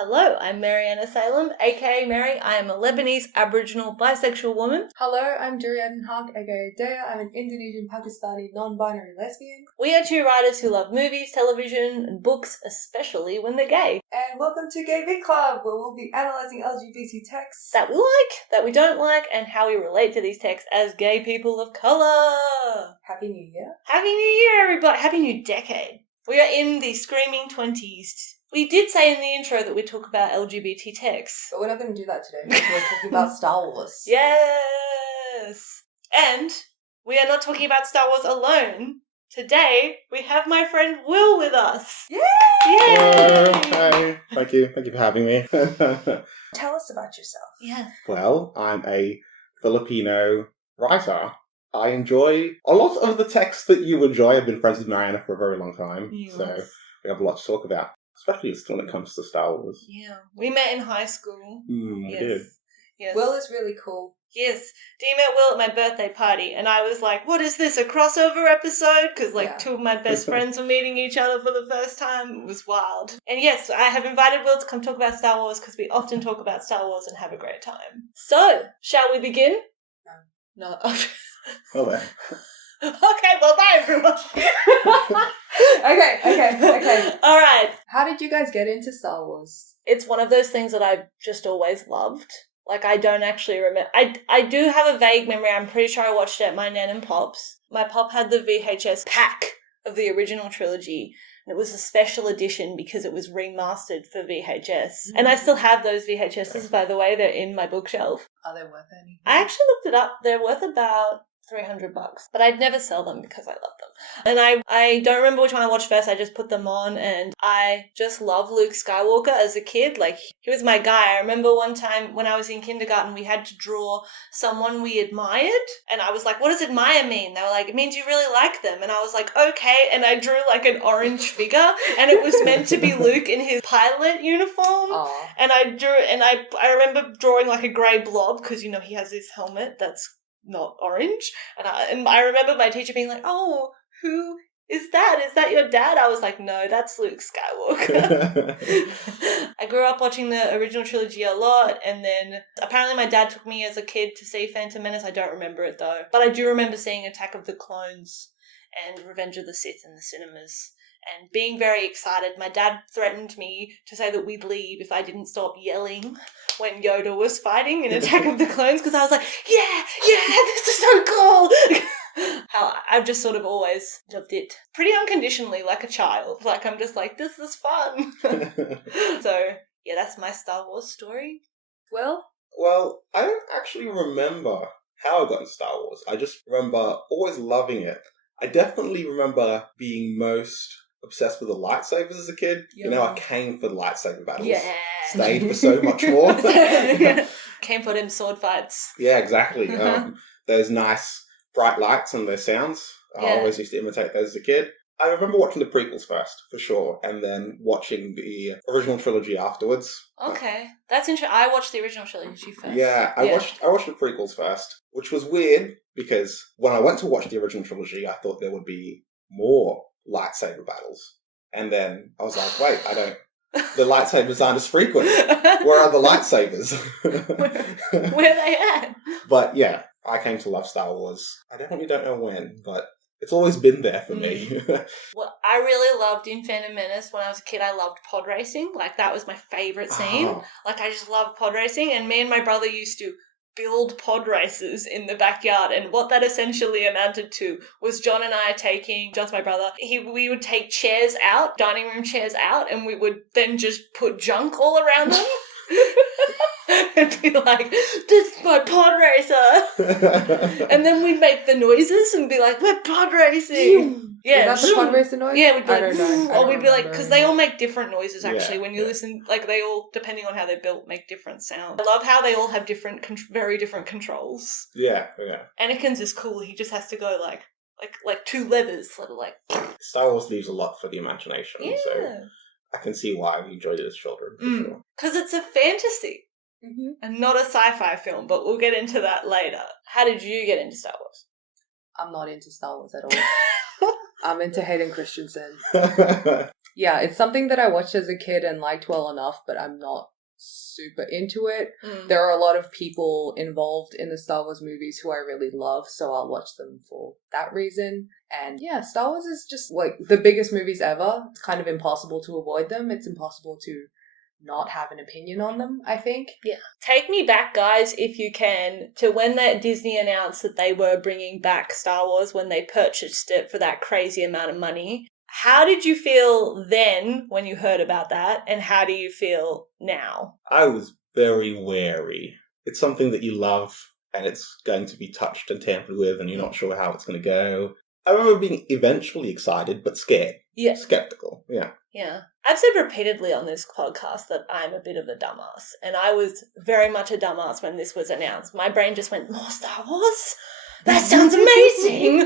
Hello, I'm Merryana Salem, aka Mary. I am a Lebanese-Aboriginal bisexual woman. Hello, I'm Durr-e Adan Haque, aka Leia. I'm an Indonesian-Pakistani non-binary lesbian. We are two writers who love movies, television, and books, especially when they're gay. And welcome to GayV Club, where we'll be analysing LGBT texts that we like, that we don't like, and how we relate to these texts as gay people of colour. Happy New Year. Happy New Year, everybody. Happy New Decade. We are in the screaming 20s. We did say in the intro that we talk about LGBT texts. But we're not going to do that today. We're talking about Star Wars. Yes! And we are not talking about Star Wars alone. Today, we have my friend Will with us. Yay! Yay! Hello. Hi. Thank you for having me. Tell us about yourself. Yeah. Well, I'm a Filipino writer. I enjoy a lot of the texts that you enjoy. I've been friends with Merryana for a very long time, Yes. so we have a lot to talk about, especially when it comes to Star Wars. Yeah. We met in high school. We did. Yes. Will is really cool. Yes. Dee met Will at my birthday party, and I was like, what is this, a crossover episode? Because, two of my best friends were meeting each other for the first time. It was wild. And yes, I have invited Will to come talk about Star Wars, because we often talk about Star Wars and have a great time. So, shall we begin? No. Okay. Okay, well, bye, everyone. Okay. All right. How did you guys get into Star Wars? It's one of those things that I've just always loved. Like, I don't actually remember. I do have a vague memory. I'm pretty sure I watched it at my nan and pop's. My pop had the VHS pack of the original trilogy, and it was a special edition because it was remastered for VHS. And I still have those VHSs, by the way. They're in my bookshelf. Are they worth anything? I actually looked it up. They're worth about $300, but I'd never sell them because I love them. And I don't remember which one I watched first. I just put them on, and I just love Luke Skywalker as a kid. Like, he was my guy. I remember one time when I was in kindergarten, we had to draw someone we admired, and I was like, what does admire mean? They were like, it means you really like them. And I was like, okay. And I drew like an orange figure, and it was meant to be Luke in his pilot uniform. Aww. And I drew, and I remember drawing like a grey blob because, he has this helmet that's not orange, and I remember my teacher being like, oh, who is that? Is that your dad? I was like, no, that's Luke Skywalker. I grew up watching the original trilogy a lot, and then apparently my dad took me as a kid to see Phantom Menace. I don't remember it though, but I do remember seeing Attack of the Clones and Revenge of the Sith in the cinemas and being very excited. My dad threatened me to say that we'd leave if I didn't stop yelling when Yoda was fighting in Attack of the Clones, because I was like, yeah, this is so cool. How I've just sort of always loved it pretty unconditionally, like a child. Like, I'm just like, this is fun. So, yeah, that's my Star Wars story. Will? Well, I don't actually remember how I got into Star Wars. I just remember always loving it. I definitely remember being most obsessed with the lightsabers as a kid. Yeah. I came for the lightsaber battles. Yeah. Stayed for so much more. Came for them sword fights. Yeah, exactly. Those nice bright lights and their sounds. Yeah. I always used to imitate those as a kid. I remember watching the prequels first, for sure, and then watching the original trilogy afterwards. Okay. That's interesting. I watched the original trilogy first. Yeah, I watched the prequels first, which was weird because when I went to watch the original trilogy, I thought there would be more lightsaber battles. And then I was like, wait, the lightsabers aren't as frequent. Where are the lightsabers? Where are they at? But yeah, I came to love Star Wars. I definitely don't know when, but it's always been there for me. Well, I really loved in Phantom Menace when I was a kid. I loved pod racing. Like, that was my favourite scene. Oh. Like, I just loved pod racing. And me and my brother used to build pod races in the backyard, and what that essentially amounted to was John's my brother, we would take chairs out, dining room chairs out, and we would then just put junk all around them. And be like, this is my pod racer. And then we'd make the noises and be like, we're pod racing. Yeah, is that the pod racer noise? Yeah, we'd be like, I don't know. or we'd be like, because they all make different noises actually. Yeah, when you listen, like, they all, depending on how they're built, make different sounds. I love how they all have different, very different controls. Yeah. Anakin's is cool. He just has to go like two levers, sort of like. Star Wars leaves a lot for the imagination, Yeah. so I can see why we enjoyed it as children, for sure. Because it's a fantasy. Mm-hmm. And not a sci-fi film, but we'll get into that later. How did you get into Star Wars? I'm not into Star Wars at all. I'm into Hayden Christensen. Yeah, it's something that I watched as a kid and liked well enough, but I'm not super into it. There are a lot of people involved in the Star Wars movies who I really love, so I'll watch them for that reason. And yeah, Star Wars is just like the biggest movies ever. It's kind of impossible to avoid them. It's impossible to not have an opinion on them, I think. Yeah. Take me back, guys, if you can, to when that Disney announced that they were bringing back Star Wars when they purchased it for that crazy amount of money. How did you feel then when you heard about that, and how do you feel now? I was very wary. It's something that you love, and it's going to be touched and tampered with, and you're not sure how it's going to go. I remember being eventually excited, but scared. Yeah. Skeptical, yeah. Yeah. I've said repeatedly on this podcast that I'm a bit of a dumbass, and I was very much a dumbass when this was announced. My brain just went, more Star Wars? That sounds amazing!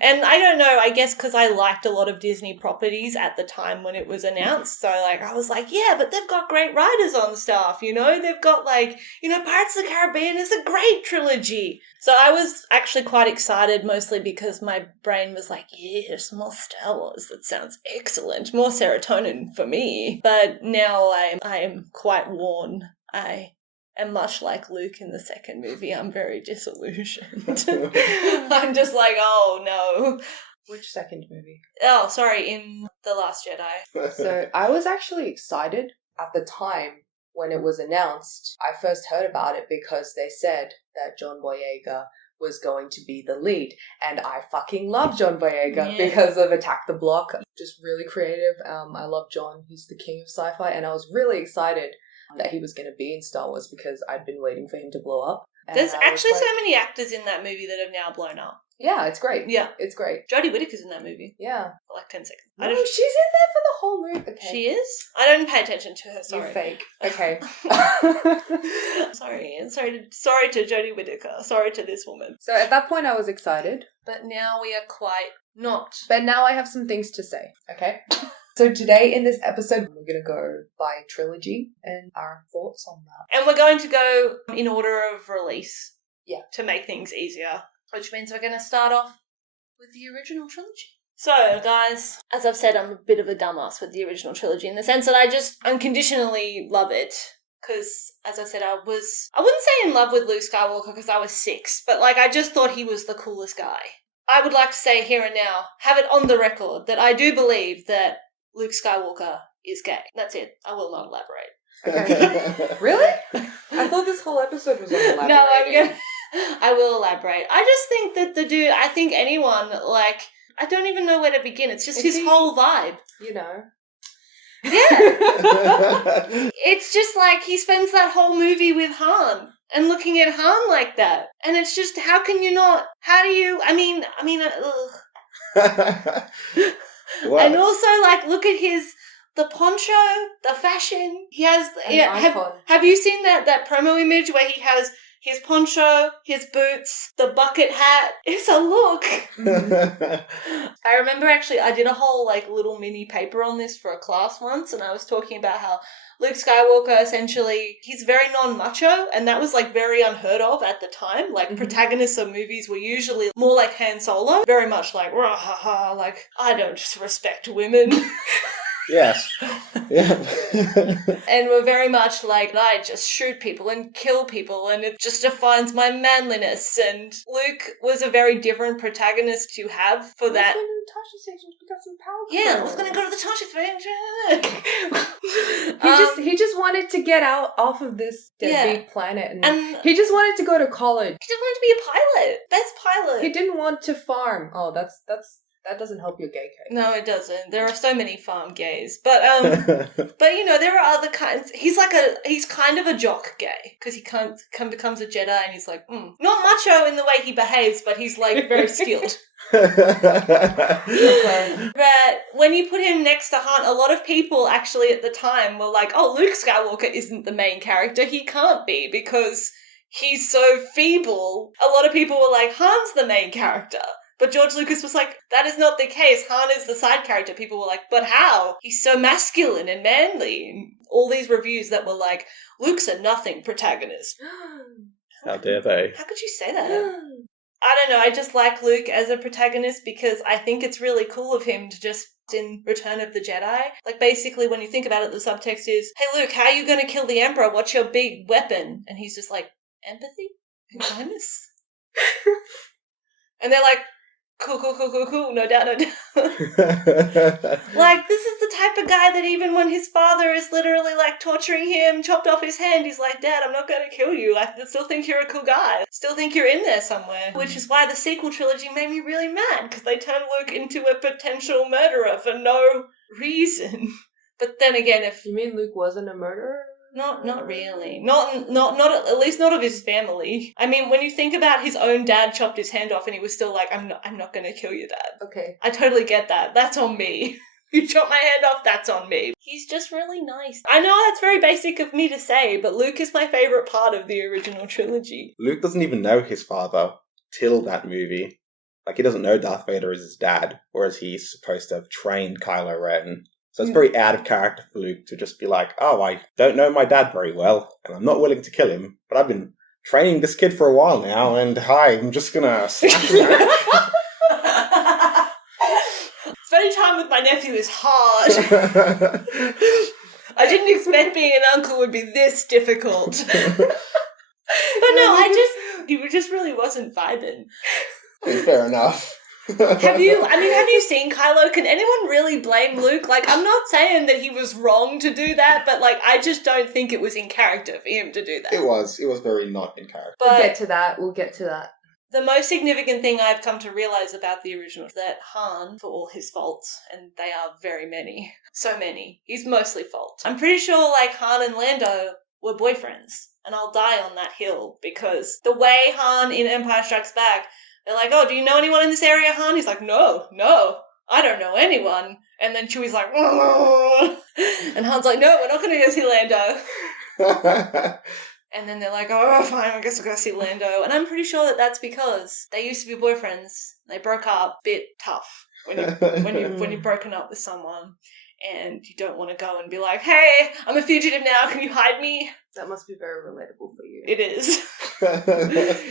And I don't know, I guess because I liked a lot of Disney properties at the time when it was announced. So, like, I was like, yeah, but they've got great writers on staff, you know? They've got, like, you know, Pirates of the Caribbean is a great trilogy. So I was actually quite excited, mostly because my brain was like, yes, more Star Wars. That sounds excellent. More serotonin for me. But now I am quite worn. And much like Luke in the second movie, I'm very disillusioned. I'm just like, oh no. Which second movie? Oh, sorry, in The Last Jedi. So I was actually excited at the time when it was announced. I first heard about it because they said that John Boyega was going to be the lead. And I fucking love John Boyega because of Attack the Block. Just really creative. I love John. He's the king of sci-fi. And I was really excited that he was going to be in Star Wars because I'd been waiting for him to blow up. And there's actually so many actors in that movie that have now blown up. Yeah, it's great. Yeah. It's great. Jodie Whittaker's in that movie. Yeah. For like 10 seconds. No, she's in there for the whole movie. Okay. She is? I don't pay attention to her, sorry. You're fake. Okay. Sorry to Jodie Whittaker. Sorry to this woman. So at that point I was excited. But now we are quite not. But now I have some things to say. Okay. So today in this episode, we're going to go by trilogy and our thoughts on that. And we're going to go in order of release. Yeah. To make things easier. Which means we're going to start off with the original trilogy. So, guys, as I've said, I'm a bit of a dumbass with the original trilogy in the sense that I just unconditionally love it. Because, as I said, I wouldn't say in love with Luke Skywalker because I was 6, but, like, I just thought he was the coolest guy. I would like to say here and now, have it on the record, that I do believe that Luke Skywalker is gay. That's it. I will not elaborate. Okay. Really? I thought this whole episode was on elaborating. No, I will elaborate. I just think that the dude, I think anyone, like, I don't even know where to begin. It's just his whole vibe. You know. Yeah. It's just like he spends that whole movie with Han and looking at Han like that. And it's just, how can you not, how do you, ugh. And also, like, look at the poncho, the fashion. He has, have you seen that promo image where he has his poncho, his boots, the bucket hat? It's a look. I remember actually I did a whole like little mini paper on this for a class once, and I was talking about how Luke Skywalker essentially, he's very non-macho, and that was like very unheard of at the time. Like protagonists of movies were usually more like Han Solo, very much like, rah ha ha, like, I don't respect women. Yes. Yeah. And we're very much like, I just shoot people and kill people and it just defines my manliness. And Luke was a very different protagonist to have for that. Yeah, I was going to go to the Tasha station. He just wanted to get off of this deadbeat planet. And he just wanted to go to college. He just wanted to be a pilot. Best pilot. He didn't want to farm. Oh, that doesn't help your gay case. No, it doesn't. There are so many farm gays. But but you know, there are other kinds. He's kind of a jock gay because he becomes a Jedi and he's like, not macho in the way he behaves, but he's like very skilled. But when you put him next to Han, a lot of people actually at the time were like, oh, Luke Skywalker isn't the main character. He can't be because he's so feeble. A lot of people were like, Han's the main character. But George Lucas was like, that is not the case. Han is the side character. People were like, but how? He's so masculine and manly. And all these reviews that were like, Luke's a nothing protagonist. How dare they? How could you say that? I don't know, I just like Luke as a protagonist because I think it's really cool of him to just in Return of the Jedi. Like, basically, when you think about it, the subtext is, hey, Luke, how are you going to kill the Emperor? What's your big weapon? And he's just like, empathy and kindness. And they're like, cool, no doubt. Like, this is the type of guy that even when his father is literally, like, torturing him, chopped off his hand, he's like, Dad, I'm not going to kill you. I still think you're a cool guy. Still think you're in there somewhere. Which is why the sequel trilogy made me really mad, because they turned Luke into a potential murderer for no reason. But then again, if... You mean Luke wasn't a murderer? Not really. Not at least not of his family. I mean, when you think about his own dad chopped his hand off and he was still like, I'm not going to kill your dad. Okay. I totally get that. That's on me. You chop my hand off, that's on me. He's just really nice. I know that's very basic of me to say, but Luke is my favourite part of the original trilogy. Luke doesn't even know his father till that movie. Like, he doesn't know Darth Vader is his dad, whereas he's supposed to have trained Kylo Ren. So it's very out of character for Luke to just be like, oh, I don't know my dad very well, and I'm not willing to kill him, but I've been training this kid for a while now, and I'm just gonna slap him out. Spending time with my nephew is hard. I didn't expect being an uncle would be this difficult. But no, he just really wasn't vibing. Fair enough. Have you seen Kylo? Can anyone really blame Luke? Like, I'm not saying that he was wrong to do that, but, like, I just don't think it was in character for him to do that. It was very not in character. But We'll get to that. the most significant thing I've come to realise about the original is that Han, for all his faults, and they are very many, so many, he's mostly fault. I'm pretty sure, like, Han and Lando were boyfriends, and I'll die on that hill, because the way Han in Empire Strikes Back, they're like, oh, do you know anyone in this area, Han? He's like, no, I don't know anyone. And then Chewie's like, and Han's like, no, we're not going to go see Lando. And then they're like, oh, fine, I guess we'll go see Lando. And I'm pretty sure that that's because they used to be boyfriends. They broke up. Bit tough when you've broken up with someone and you don't want to go and be like, hey, I'm a fugitive now, can you hide me? That must be very relatable for you. It is.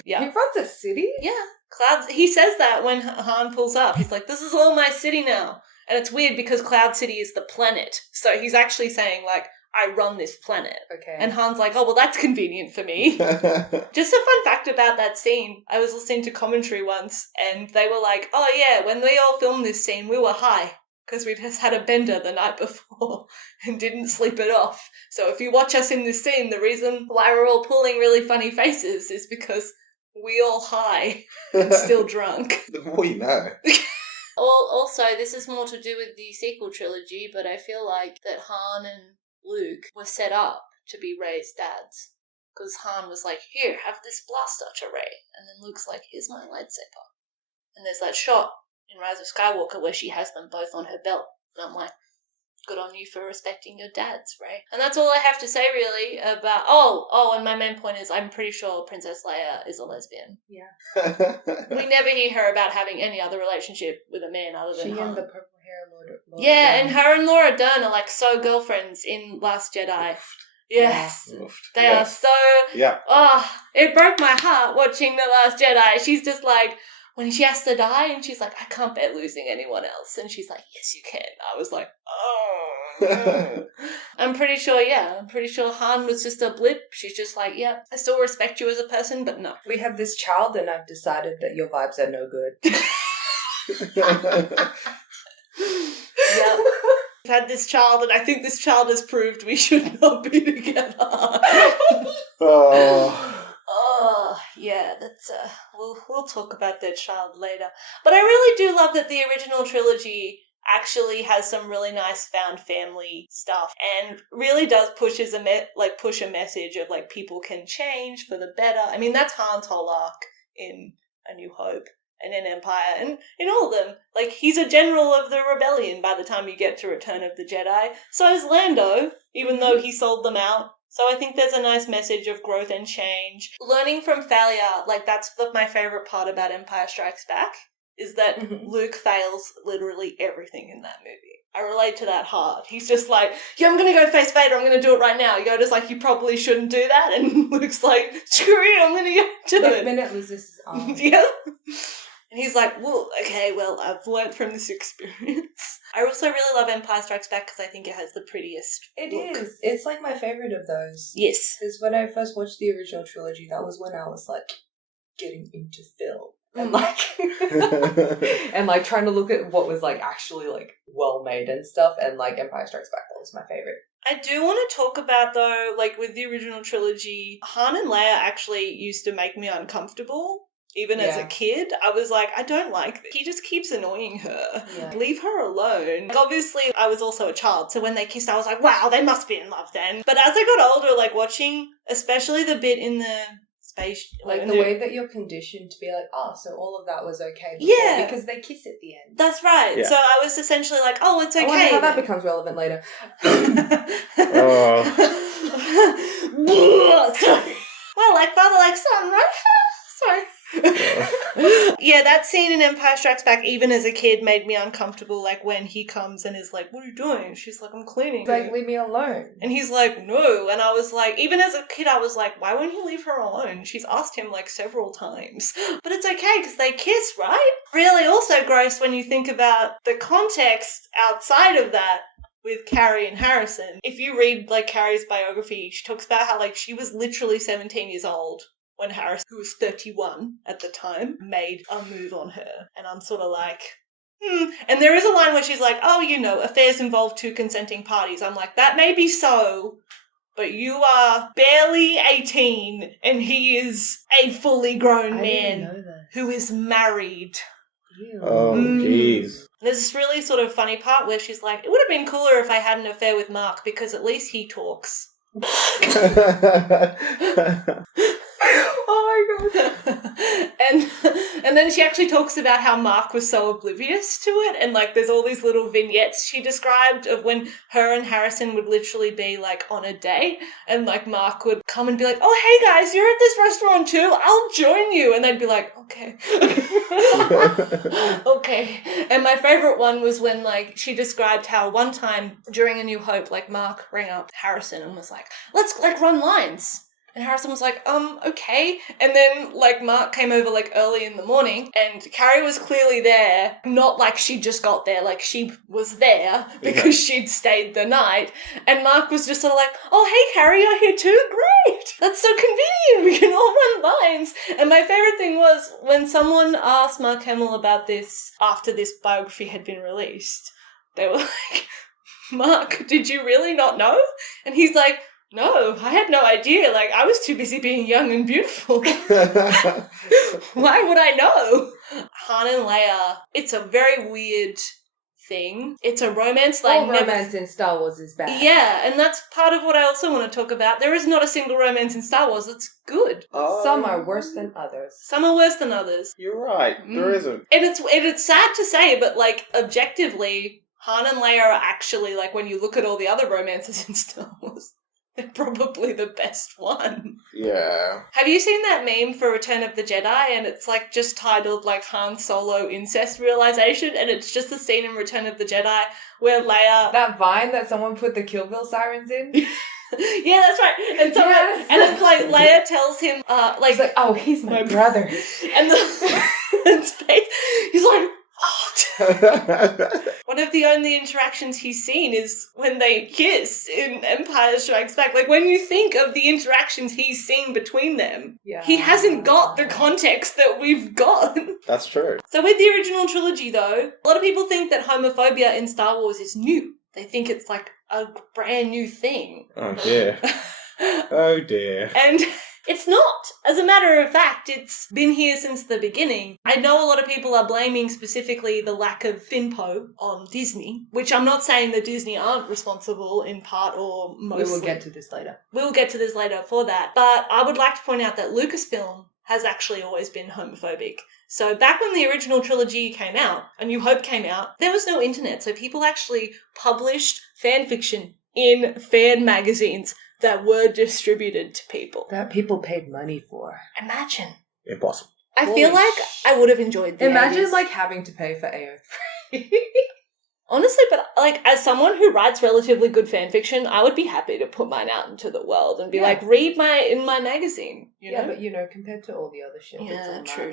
Yeah. He runs a city? Yeah. Cloud. He says that when Han pulls up. He's like, this is all my city now. And it's weird because Cloud City is the planet. So he's actually saying, like, I run this planet. Okay. And Han's like, oh, well, that's convenient for me. Just a fun fact about that scene. I was listening to commentary once, and they were like, oh, yeah, when we all filmed this scene, we were high. Because we just had a bender the night before and didn't sleep it off. So if you watch us in this scene, the reason why we're all pulling really funny faces is because we all high and still drunk. The more you know. Also, this is more to do with the sequel trilogy, but I feel like that Han and Luke were set up to be Rey's dads. Because Han was like, here, have this blaster to Rey. And then Luke's like, here's my lightsaber. And there's that shot in Rise of Skywalker where she has them both on her belt. And I'm like, good on you for respecting your dads, Rey. And that's all I have to say, really, about... Oh, and my main point is I'm pretty sure Princess Leia is a lesbian. Yeah. We never hear her about having any other relationship with a man other than She Han. and the purple hair Lord Yeah, Dern. and her and Laura Dern are, like, so girlfriends in Last Jedi. Yes. They are so... Yeah. Oh, it broke my heart watching The Last Jedi. She's just like... When she has to die, and she's like, I can't bear losing anyone else. And she's like, yes, you can. I was like, oh, no. I'm pretty sure Han was just a blip. She's just like, yeah, I still respect you as a person, but no. We have this child, and I've decided that your vibes are no good. Yep. We've had this child, and I think this child has proved we should not be together. Oh. Oh, yeah, that's, we'll talk about that child later. But I really do love that the original trilogy actually has some really nice found family stuff and really does push a message of, like, people can change for the better. I mean, that's Han's whole arc in A New Hope and in Empire and in all of them. Like, he's a general of the rebellion by the time you get to Return of the Jedi. So is Lando, even though he sold them out. So I think there's a nice message of growth and change. Learning from failure, like, that's my favourite part about Empire Strikes Back, is that Luke fails literally everything in that movie. I relate to that hard. He's just like, yeah, I'm going to go face Vader. I'm going to do it right now. Yoda's like, you probably shouldn't do that. And Luke's like, screw you, I'm going to do it. The minute loses his arm. Yeah. And he's like, well, okay, well, I've learned from this experience. I also really love Empire Strikes Back because I think it has the prettiest It look. is. It's like my favourite of those. Yes. Because when I first watched the original trilogy, that was when I was like getting into film. And like and like trying to look at what was like actually like well made and stuff, and like Empire Strikes Back, that was my favourite. I do want to talk about though, like with the original trilogy, Han and Leia actually used to make me uncomfortable. Even as a kid, I was like, I don't like this. He just keeps annoying her. Yeah. Leave her alone. Like, obviously, I was also a child, so when they kissed, I was like, wow, they must be in love then. But as I got older, like watching, especially the bit in the space, like the way that you're conditioned to be like, oh, so all of that was okay before, because they kiss at the end. That's right. Yeah. So I was essentially like, oh, it's okay. I wonder how that becomes relevant later. Sorry. Well, like father, like son, right? Sorry. Yeah, that scene in Empire Strikes Back, even as a kid, made me uncomfortable. Like when he comes and is like, what are you doing? She's like, I'm cleaning. He's like, leave me alone. And he's like, no. And I was like, even as a kid, I was like, why won't you leave her alone? She's asked him like several times. But it's okay because they kiss, right? Really also gross when you think about the context outside of that. With Carrie and Harrison. If you read like Carrie's biography, she talks about how like she was literally 17 years old when Harrison, who was 31 at the time, made a move on her. And I'm sort of like, And there is a line where she's like, oh, you know, affairs involve two consenting parties. I'm like, that may be so, but you are barely 18 and he is a fully grown man who is married. Ew. Oh, jeez. There's this really sort of funny part where she's like, it would have been cooler if I had an affair with Mark because at least he talks. Oh my god. and then she actually talks about how Mark was so oblivious to it, and like there's all these little vignettes she described of when her and Harrison would literally be like on a date, and like Mark would come and be like, oh hey guys, you're at this restaurant too, I'll join you, and they'd be like, okay. Okay. And my favorite one was when like she described how one time during A New Hope, like Mark rang up Harrison and was like, let's like run lines. And Harrison was like, okay. And then, like, Mark came over, like, early in the morning, and Carrie was clearly there. Not like she just got there, like, she was there because she'd stayed the night. And Mark was just sort of like, oh, hey, Carrie, you're here too? Great! That's so convenient. We can all run lines. And my favorite thing was when someone asked Mark Hamill about this after this biography had been released, they were like, Mark, did you really not know? And he's like, no, I had no idea. Like, I was too busy being young and beautiful. Why would I know? Han and Leia, it's a very weird thing. It's a romance. Like, all romance in Star Wars is bad. Yeah, and that's part of what I also want to talk about. There is not a single romance in Star Wars that's good. Some are worse than others. Some are worse than others. You're right. There isn't. And it's sad to say, but, like, objectively, Han and Leia are actually, like, when you look at all the other romances in Star Wars, they're probably the best one. Yeah. Have you seen that meme for Return of the Jedi? And it's like just titled like Han Solo incest realization, and it's just the scene in Return of the Jedi where Leia. That vine that someone put the Kill Bill sirens in. Yeah, that's right. And so and it's like Leia tells him, like, he's like, oh, he's my brother, and the space, he's like. One of the only interactions he's seen is when they kiss in Empire Strikes Back. Like, when you think of the interactions he's seen between them, he hasn't got the context that we've got. That's true. So with the original trilogy, though, a lot of people think that homophobia in Star Wars is new. They think it's like a brand new thing. Oh, dear. Oh, dear. And it's not. As a matter of fact, it's been here since the beginning. I know a lot of people are blaming specifically the lack of Finpo on Disney, which I'm not saying that Disney aren't responsible in part or mostly. We will get to this later. We'll get to this later for that. But I would like to point out that Lucasfilm has actually always been homophobic. So back when the original trilogy came out, A New Hope came out, there was no internet. So people actually published fan fiction in fan magazines that were distributed to people. That people paid money for. Imagine. Impossible. I Holy feel like I would have enjoyed the Imagine 80s. like having to pay for AO3. Honestly, but like as someone who writes relatively good fan fiction, I would be happy to put mine out into the world and be like, read in my magazine. You know? But compared to all the other shit that's on true.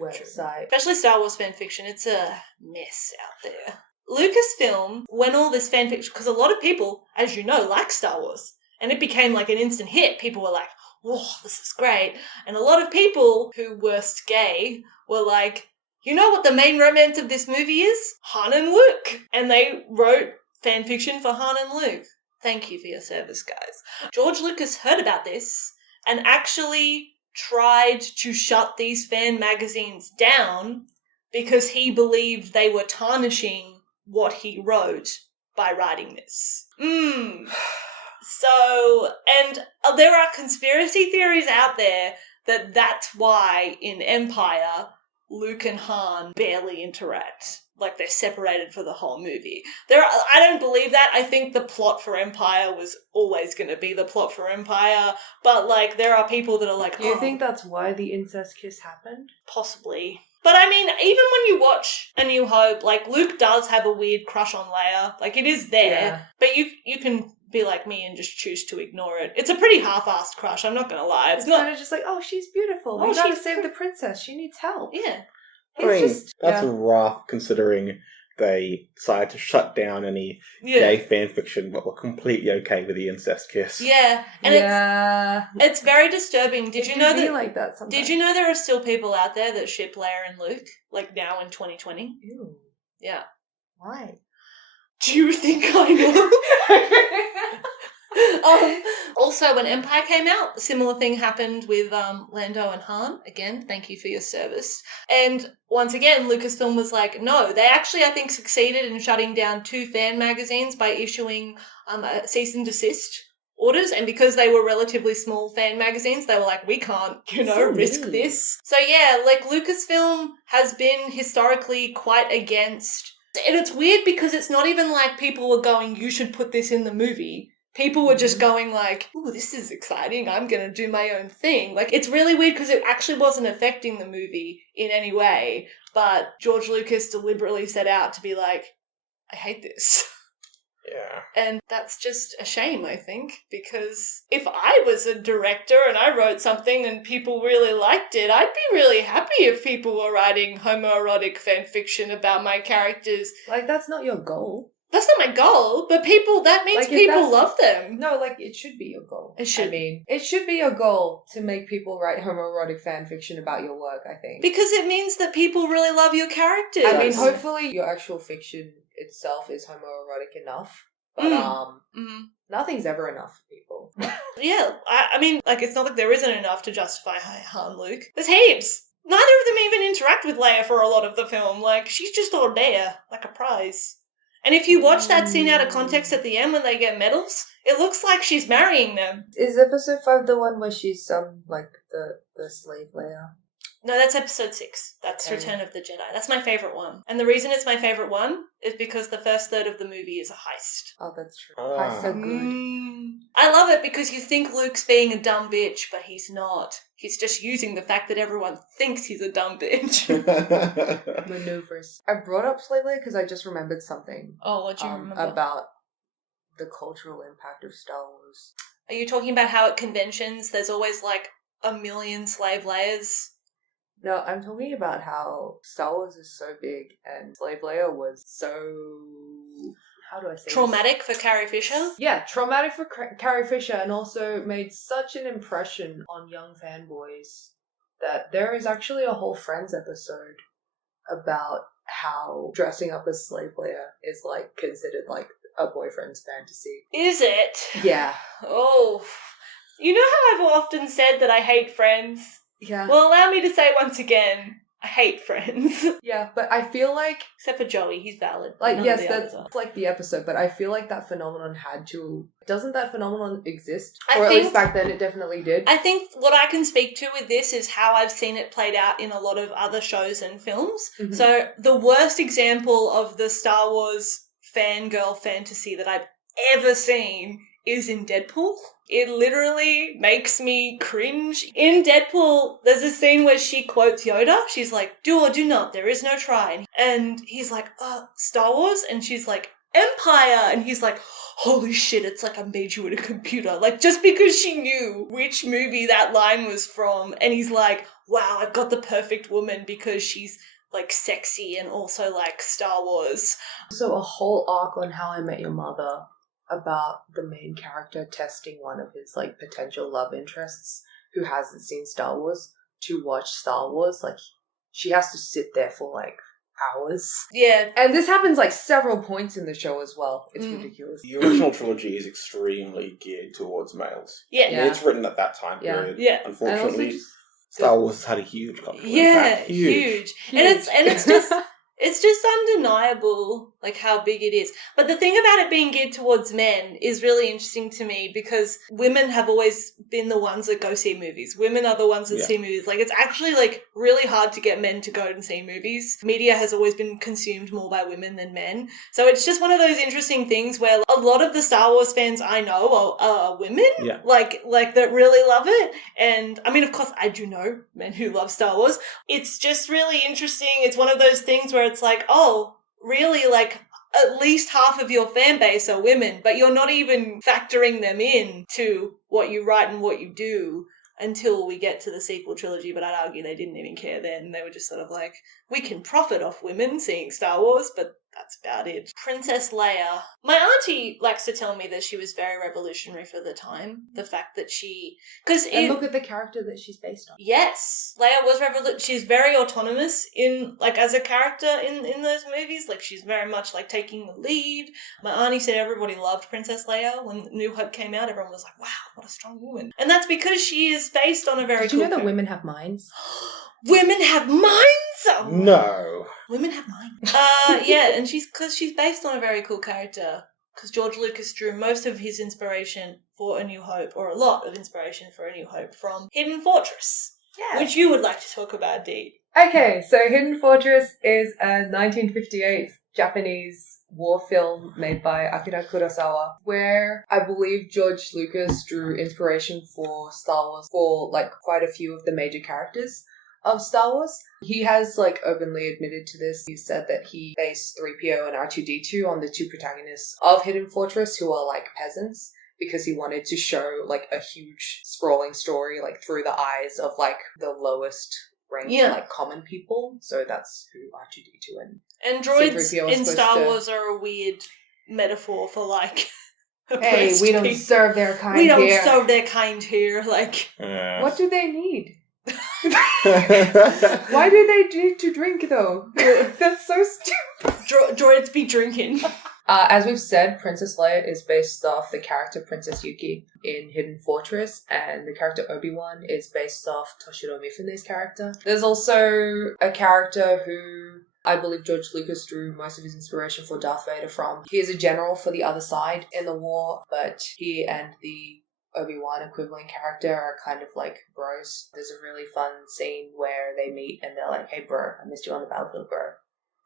website. Especially Star Wars fan fiction, it's a mess out there. Lucasfilm, when all this fan fiction, because a lot of people, as you know, like Star Wars, and it became like an instant hit. People were like, "Whoa, this is great," and a lot of people who were gay were like, you know what the main romance of this movie is? Han and Luke. And they wrote fanfiction for Han and Luke. Thank you for your service, guys. George Lucas heard about this and actually tried to shut these fan magazines down because he believed they were tarnishing what he wrote by writing this. So, and there are conspiracy theories out there that that's why in Empire Luke and Han barely interact. Like, they're separated for the whole movie. I don't believe that. I think the plot for Empire was always going to be the plot for Empire. But, like, there are people that are like, Do you think that's why the incest kiss happened? Possibly. But, I mean, even when you watch A New Hope, like, Luke does have a weird crush on Leia. Like, it is there. Yeah. But you can be like me and just choose to ignore it. It's a pretty half-assed crush, I'm not going to lie. It's not kind of just like, oh, she's beautiful. We gotta save the princess. She needs help. Yeah. I mean, that's rough considering they decided to shut down any gay fan fiction but were completely okay with the incest kiss. Yeah. And it's very disturbing. Did you know that sometimes. Did you know there are still people out there that ship Leia and Luke? Like now in 2020? Ew. Yeah. Why? Do you think I know? Also, when Empire came out, a similar thing happened with Lando and Han. Again, thank you for your service. And once again, Lucasfilm was like, no, they actually, I think, succeeded in shutting down 2 fan magazines by issuing a cease and desist orders. And because they were relatively small fan magazines, they were like, we can't, risk this. So yeah, like Lucasfilm has been historically quite against. And it's weird because it's not even like people were going, you should put this in the movie. People were just going like, ooh, this is exciting. I'm going to do my own thing. Like, it's really weird because it actually wasn't affecting the movie in any way. But George Lucas deliberately set out to be like, I hate this. Yeah. And that's just a shame, I think, because if I was a director and I wrote something and people really liked it, I'd be really happy if people were writing homoerotic fan fiction about my characters. Like, that's not your goal. That's not my goal, but that means like people love them. No, like, it should be your goal. It should. I mean, it should be your goal to make people write homoerotic fan fiction about your work, I think. Because it means that people really love your characters. I mean, hopefully your actual fiction itself is homoerotic enough, but nothing's ever enough for people. Yeah, I mean, like, it's not like there isn't enough to justify Han Luke. There's heaps. Neither of them even interact with Leia for a lot of the film. Like, she's just all there, like a prize. And if you watch that scene out of context at the end when they get medals, it looks like she's marrying them. Is episode 5 the one where she's, like, the slave Leia? No, that's episode 6. That's Return of the Jedi. That's my favourite one. And the reason it's my favourite one is because the first third of the movie is a heist. Oh, that's true. Heist's so good. I love it because you think Luke's being a dumb bitch, but he's not. He's just using the fact that everyone thinks he's a dumb bitch. Maneuvers. I brought up slave Leia because I just remembered something. Oh, what do you remember? About the cultural impact of Star Wars. Are you talking about how at conventions there's always like a million slave Leias? No, I'm talking about how Star Wars is so big and slave Leia was so... How do I say traumatic for Carrie Fisher? Yeah, traumatic for Carrie Fisher, and also made such an impression on young fanboys that there is actually a whole Friends episode about how dressing up as slave Leia is like considered like a boyfriend's fantasy. Is it? Yeah. Oh. You know how I've often said that I hate Friends? Yeah. Well, allow me to say once again, I hate Friends. Yeah, but I feel like... Except for Joey, he's valid. Like, yes, that's like the episode, but I feel like that phenomenon had to... Doesn't that phenomenon exist? Or at least back then it definitely did. I think what I can speak to with this is how I've seen it played out in a lot of other shows and films. Mm-hmm. So the worst example of the Star Wars fangirl fantasy that I've ever seen is in Deadpool. It literally makes me cringe. In Deadpool, there's a scene where she quotes Yoda. She's like, do or do not, there is no try. And he's like, Star Wars? And she's like, Empire. And he's like, holy shit, it's like I made you in a computer. Like, just because she knew which movie that line was from. And he's like, wow, I've got the perfect woman because she's like sexy and also like Star Wars. So a whole arc on How I Met Your Mother about the main character testing one of his like potential love interests who hasn't seen Star Wars to watch Star Wars. Like, she has to sit there for like hours. Yeah. And this happens like several points in the show as well. It's ridiculous. The original trilogy is extremely geared towards males. Yeah. Yeah. It's written at that time period. Yeah. Unfortunately, just, Star Wars has had a huge cultural Yeah, impact. Huge. And it's just undeniable, like, how big it is. But the thing about it being geared towards men is really interesting to me because women have always been the ones that go see movies. Women are the ones that see movies. Like, it's actually, like, really hard to get men to go and see movies. Media has always been consumed more by women than men. So it's just one of those interesting things where a lot of the Star Wars fans I know are women, like that really love it. And, I mean, of course, I do know men who love Star Wars. It's just really interesting. It's one of those things where it's like, oh, really, like, at least half of your fan base are women, but you're not even factoring them in to what you write and what you do until we get to the sequel trilogy. But I'd argue they didn't even care then. They were just sort of like, we can profit off women seeing Star Wars, but that's about it. Princess Leia. My auntie likes to tell me that she was very revolutionary for the time. The fact that she... And look at the character that she's based on. Yes. Leia was revolutionary. She's very autonomous in, like, as a character in those movies. Like, she's very much, like, taking the lead. My auntie said everybody loved Princess Leia. When New Hope came out, everyone was like, wow, what a strong woman. And that's because she is based on a very Did you know that women have minds? Women have minds? Oh, No. Women have minds. Yeah, and she's based on a very cool character. Because George Lucas drew most of his inspiration for A New Hope, or a lot of inspiration for A New Hope, from Hidden Fortress. Yeah. Which you would like to talk about, Dee. Okay, so Hidden Fortress is a 1958 Japanese war film made by Akira Kurosawa, where I believe George Lucas drew inspiration for Star Wars for like quite a few of the major characters of Star Wars. He has like openly admitted to this. He said that he based 3PO and R2-D2 on the two protagonists of Hidden Fortress who are like peasants, because he wanted to show like a huge sprawling story like through the eyes of like the lowest ranked like common people. So that's who R2-D2 and droids C-3PO in Star Wars are a weird metaphor for like hey, we don't people. Serve their kind we here. We don't serve their kind here. Like, what do they need? Why do they need to drink though? That's so stupid. Droids be drinking. As we've said, Princess Leia is based off the character Princess Yuki in Hidden Fortress, and the character Obi-Wan is based off Toshiro Mifune's character. There's also a character who I believe George Lucas drew most of his inspiration for Darth Vader from. He is a general for the other side in the war, but he and the Obi-Wan equivalent character are kind of like bros. There's a really fun scene where they meet and they're like, hey bro, I missed you on the battlefield, bro.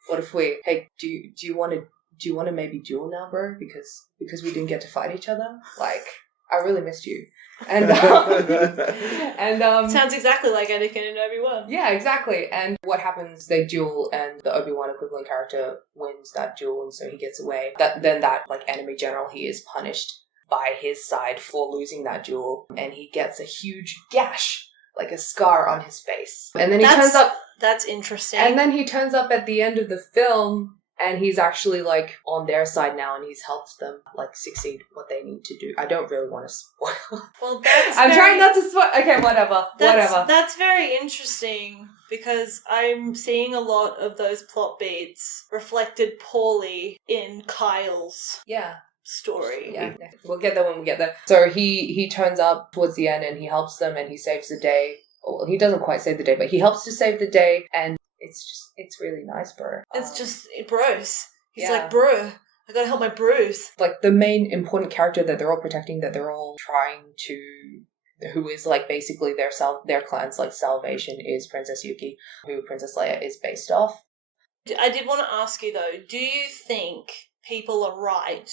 What if do you want to maybe duel now, bro? Because we didn't get to fight each other? Like, I really missed you. And sounds exactly like Anakin and Obi-Wan. Yeah, exactly. And what happens, they duel and the Obi-Wan equivalent character wins that duel, and so he gets away. Then that like enemy general, he is punished by his side for losing that duel, and he gets a huge gash, like a scar on his face. And then he turns up. That's interesting. And then he turns up at the end of the film, and he's actually like on their side now, and he's helped them like succeed what they need to do. I don't really want to spoil. Well, I'm trying not to spoil. Okay, whatever. That's very interesting, because I'm seeing a lot of those plot beats reflected poorly in Kyle's story. Yeah, we'll get there when we get there. So he turns up towards the end and he helps them and he saves the day. Well, he doesn't quite save the day, but he helps to save the day, and it's really nice, bro. It's just bros. He's like, bro, I gotta help my bros. Like the main important character that they're all protecting, that they're all trying to, who is like basically their clan's like salvation, is Princess Yuki, who Princess Leia is based off. I did want to ask you though, do you think people are right?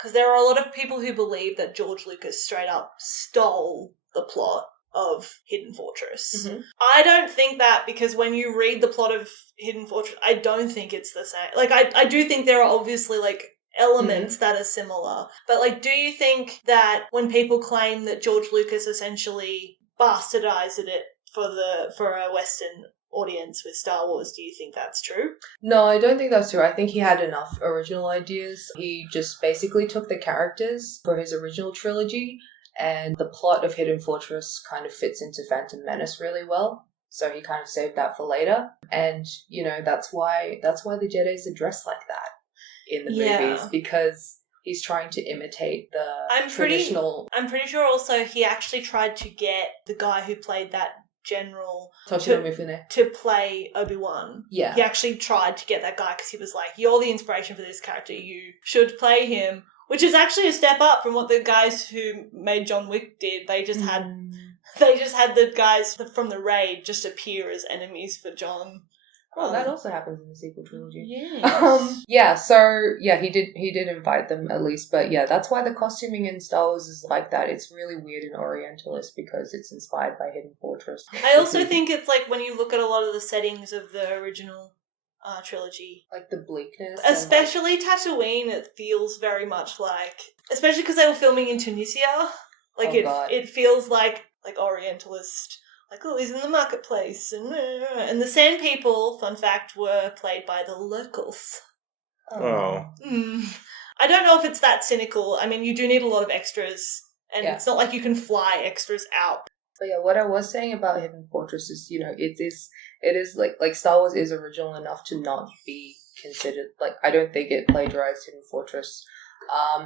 because there are a lot of people who believe that George Lucas straight up stole the plot of Hidden Fortress. Mhm. I don't think that, because when you read the plot of Hidden Fortress, I don't think it's the same. Like, I do think there are obviously, like, elements that are similar. But, like, do you think that when people claim that George Lucas essentially bastardized it for a Western audience with Star Wars, do you think that's true? No, I don't think that's true. I think he had enough original ideas. He just basically took the characters for his original trilogy, and the plot of Hidden Fortress kind of fits into Phantom Menace really well. So he kind of saved that for later. And, you know, that's why the Jedis are dressed like that in the movies, because he's trying to imitate the traditional... I'm pretty sure also he actually tried to get the guy who played that general Toshiro Mifune. to play Obi-Wan. Yeah. He actually tried to get that guy because he was like, you're the inspiration for this character, you should play him, which is actually a step up from what the guys who made John Wick did. They just had the guys from the raid just appear as enemies for John. Oh, that also happens in the sequel trilogy. Yes. He did invite them at least, but yeah, that's why the costuming in Star Wars is like that. It's really weird and Orientalist because it's inspired by Hidden Fortress. I also think it's like when you look at a lot of the settings of the original trilogy, like the bleakness, especially Tatooine, it feels very much like, especially because they were filming in Tunisia, like it feels like Orientalist. Like, oh, he's in the marketplace. And the Sand People, fun fact, were played by the locals. Oh. I don't know if it's that cynical. I mean, you do need a lot of extras, and it's not like you can fly extras out. But yeah, what I was saying about Hidden Fortress is, you know, it is like Star Wars is original enough to not be considered, like, I don't think it plagiarized Hidden Fortress.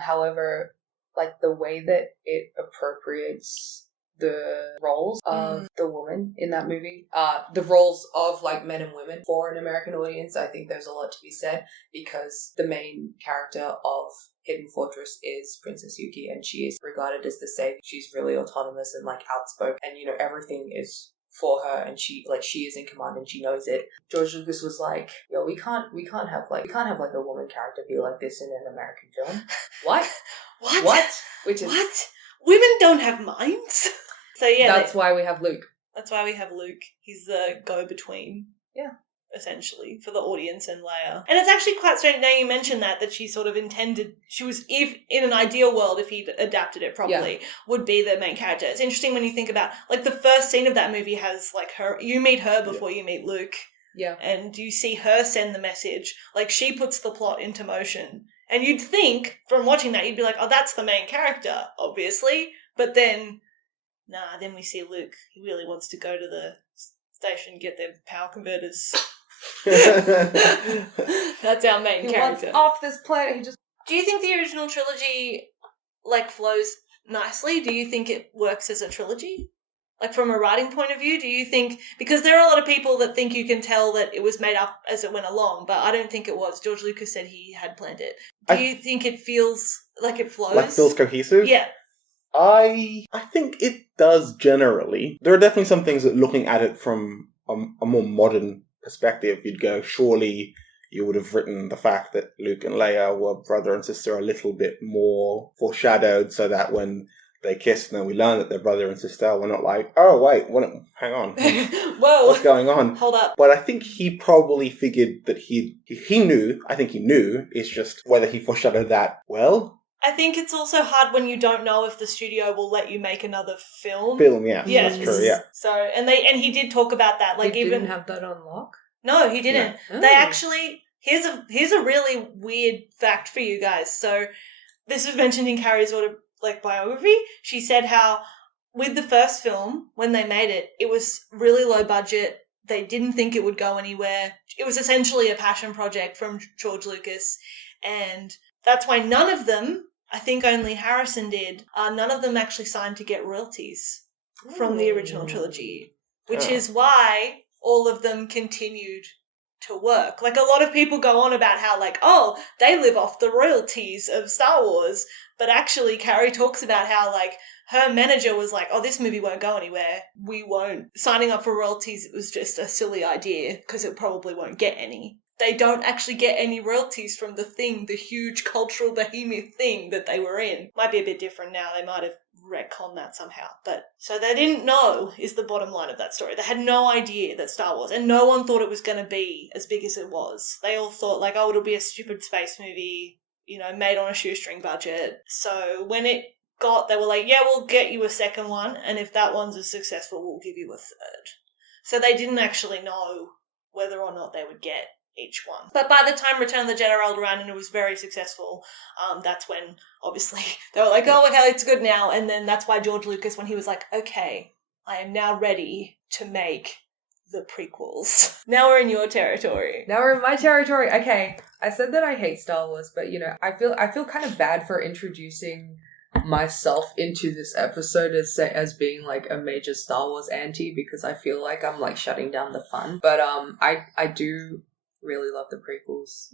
However, like, the way that it appropriates the roles of the woman in that movie, the roles of like men and women for an American audience, I think there's a lot to be said, because the main character of Hidden Fortress is Princess Yuki, and she is regarded as the savior. She's really autonomous and like outspoken, and you know, everything is for her, and she is in command and she knows it. George Lucas was like, yo, we can't have a woman character be like this in an American film. What? What? Women don't have minds? So yeah, that's why we have Luke. That's why we have Luke. He's the go-between. Yeah. Essentially, for the audience and Leia. And it's actually quite strange, now you mentioned that she sort of intended, she was, if in an ideal world, if he'd adapted it properly, would be the main character. It's interesting when you think about, like, the first scene of that movie has, like, you meet her before you meet Luke. Yeah. And you see her send the message. Like, she puts the plot into motion. And you'd think, from watching that, you'd be like, oh, that's the main character, obviously. But then... then we see Luke. He really wants to go to the station and get their power converters. That's our main character. He wants off this planet. Do you think the original trilogy, like, flows nicely? Do you think it works as a trilogy? Like, from a writing point of view, do you think... Because there are a lot of people that think you can tell that it was made up as it went along, but I don't think it was. George Lucas said he had planned it. Do you think it feels like it flows? Like, feels cohesive? Yeah. I think it does generally. There are definitely some things that, looking at it from a more modern perspective, you'd go, surely you would have written the fact that Luke and Leia were brother and sister a little bit more foreshadowed, so that when they kissed and then we learn that they're brother and sister, we're not like, oh wait, hang on. Whoa. What's going on? Hold up. But I think he probably figured that he knew, it's just whether he foreshadowed that well. I think it's also hard when you don't know if the studio will let you make another film. Yeah, that's true, yeah. So, and he did talk about that. Like, he didn't have that on lock? No, he didn't. Yeah. They actually, here's a really weird fact for you guys. So, this was mentioned in Carrie's biography. She said how with the first film, when they made it, it was really low budget. They didn't think it would go anywhere. It was essentially a passion project from George Lucas, and that's why none of them, I think only Harrison did, none of them actually signed to get royalties from the original trilogy, which is why all of them continued to work. Like, a lot of people go on about how, like, oh, they live off the royalties of Star Wars, but actually Carrie talks about how, like, her manager was like, oh, this movie won't go anywhere. We won't. Signing up for royalties, it was just a silly idea because it probably won't get any. they don't actually get any royalties from the thing, the huge cultural behemoth thing that they were in. Might be a bit different now. They might have retconned that somehow. But so they didn't know is the bottom line of that story. They had no idea that Star Wars, and no one thought it was going to be as big as it was. They all thought like, oh, it'll be a stupid space movie, you know, made on a shoestring budget. So when it they were like, yeah, we'll get you a second one, and if that one's as successful, we'll give you a third. So they didn't actually know whether or not they would get each one. But by the time Return of the Jedi rolled around and it was very successful, that's when, obviously, they were like, oh, okay, it's good now. And then that's why George Lucas, when he was like, okay, I am now ready to make the prequels. Now we're in your territory. Now we're in my territory. Okay, I said that I hate Star Wars, but, you know, I feel kind of bad for introducing myself into this episode as being like a major Star Wars anti, because I feel like I'm like shutting down the fun. But I do really love the prequels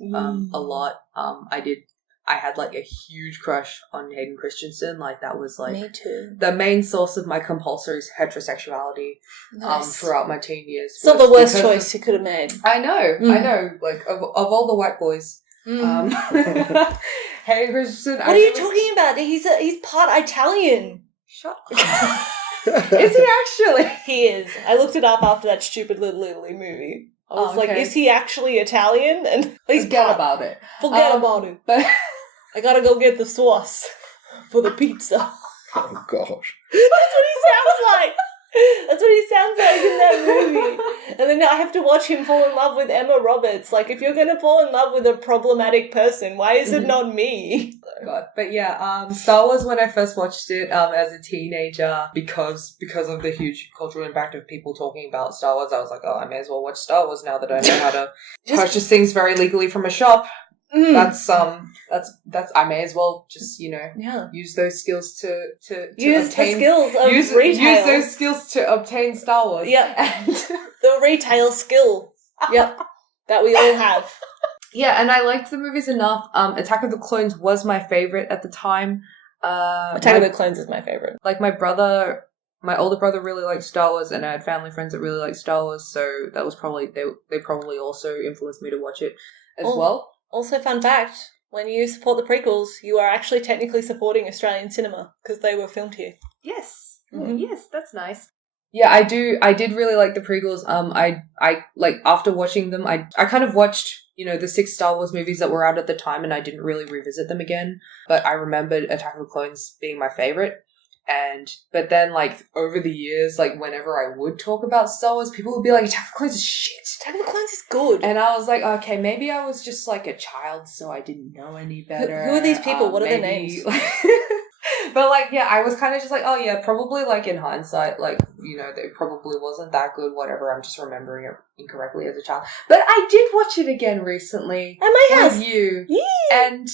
a lot. I had like a huge crush on Hayden Christensen. Like that was like Me too. the main source of my compulsory heterosexuality throughout my teen years. It's not the worst choice you could have made. I know. Like of all the white boys. Hayden Christensen. What are you talking about? He's part Italian. Shut up. Is he actually? He is. I looked it up after that stupid Little Italy movie. I was like, is he actually Italian? And he's Forget about it. Forget about it. But I gotta go get the sauce for the pizza. Oh gosh. That's what he sounds like. That's what he sounds like in that movie. And then I have to watch him fall in love with Emma Roberts. Like, if you're going to fall in love with a problematic person, why is it not me? God. But yeah, Star Wars, when I first watched it as a teenager, because of the huge cultural impact of people talking about Star Wars, I was like, oh, I may as well watch Star Wars now that I know how to purchase things very legally from a shop. That's I may as well just, you know, use those skills to use obtain the skills of retail. Use those skills to obtain Star Wars. Yeah. The retail skill. Yep. That we all have. Yeah, and I liked the movies enough. Attack of the Clones was my favorite at the time. Attack of the Clones is my favorite. Like my older brother really liked Star Wars, and I had family friends that really liked Star Wars, so that was probably they probably also influenced me to watch it as well. Also, fun fact, when you support the prequels, you are actually technically supporting Australian cinema, because they were filmed here. Yes. Yes, that's nice. Yeah, I did really like the prequels. I like, after watching them, I kind of watched, you know, the 6 Star Wars movies that were out at the time, and I didn't really revisit them again. But I remembered Attack of the Clones being my favorite. But then, like, over the years, like, whenever I would talk about Star Wars, people would be like, Attack of the Clones is shit. Attack of the Clones is good. And I was like, okay, maybe I was just, like, a child, so I didn't know any better. Who are these people? What are their names? But, like, yeah, I was kind of just like, oh, yeah, probably, like, in hindsight, like, you know, it probably wasn't that good, whatever. I'm just remembering it incorrectly as a child. But I did watch it again recently. At my house. With you. Yeah. And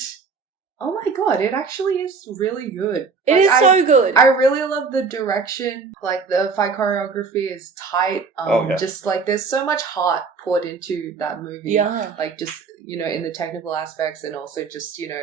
oh my god, it actually is really good. It is so good. I really love the direction. Like, the fight choreography is tight. Just, like, there's so much heart poured into that movie. Yeah. Like, just, you know, in the technical aspects, and also just, you know,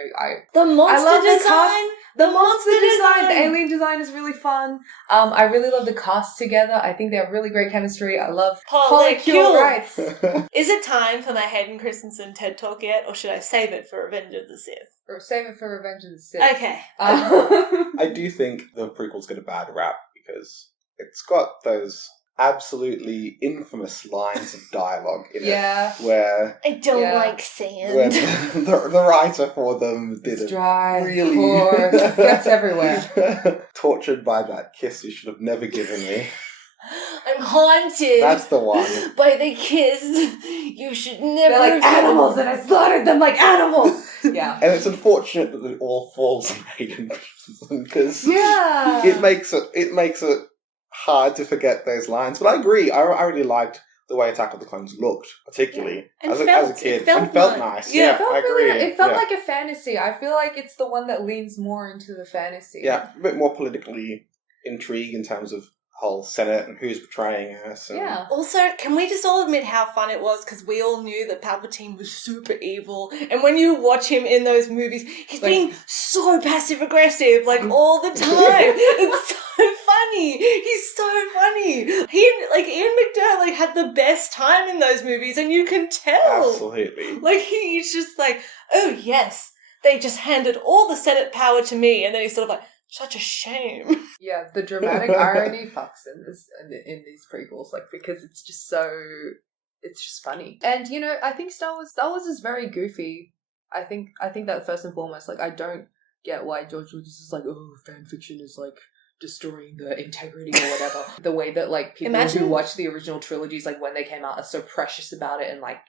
the monster I love design. The monster design. The alien design is really fun. I really love the cast together. I think they have really great chemistry. I love Polycule. Rights. Is it time for my Hayden Christensen TED Talk yet, or should I save it for Revenge of the Sith? Or save it for Revenge of the Sith. Okay. I do think the prequels get a bad rap because it's got those absolutely infamous lines of dialogue in it where I don't like sand. When the writer for them did it's it dry, really poor, gets everywhere. Tortured by that kiss you should have never given me. I'm haunted. That's the one. By the kiss you should never. They're like animals, and I slaughtered them like animals. Yeah. And it's unfortunate that it all falls on Hayden Christensen because it makes it hard to forget those lines. But I agree. I really liked the way Attack of the Clones looked, particularly as a kid. It felt nice. Yeah, I agree. It felt like a fantasy. I feel like it's the one that leans more into the fantasy. Yeah, a bit more politically intrigued in terms of whole Senate and who's betraying us. And yeah. Also, can we just all admit how fun it was, because we all knew that Palpatine was super evil, and when you watch him in those movies, he's being so passive aggressive, like, all the time. It's so funny. He's so funny. Ian McDiarmid had the best time in those movies, and you can tell. Absolutely. Like, he's just like, oh, yes, they just handed all the Senate power to me, and then he's sort of like, such a shame. Yeah, the dramatic irony fucks in these prequels, like, because it's just funny. And, you know, I think Star Wars is very goofy. I think that first and foremost, like, I don't get why George Lucas is like, oh, fan fiction is like destroying the integrity or whatever. The way that, like, people who watch the original trilogies, like, when they came out, are so precious about it, and like,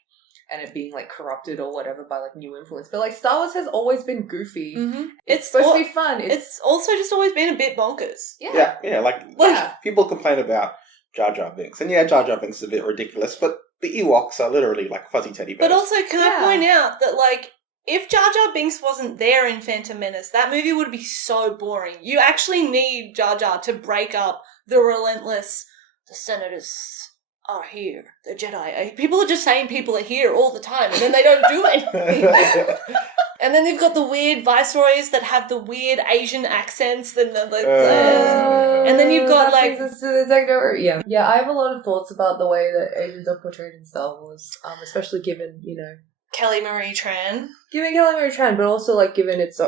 and it being like corrupted or whatever by like new influence. But like, Star Wars has always been goofy. Mm-hmm. It's supposed to be fun. It's also just always been a bit bonkers. Yeah. Like people complain about Jar Jar Binks, and Jar Jar Binks is a bit ridiculous, but the Ewoks are literally like fuzzy teddy bears. But also, can I point out that, like, if Jar Jar Binks wasn't there in Phantom Menace, that movie would be so boring. You actually need Jar Jar to break up the relentless, the Senators are here, the Jedi. People are just saying people are here all the time, and then they don't do anything. And then they've got the weird viceroys that have the weird Asian accents, and then you've got like yeah. I have a lot of thoughts about the way that Asians are portrayed in Star Wars, especially given, you know, Kelly Marie Tran, but also like given its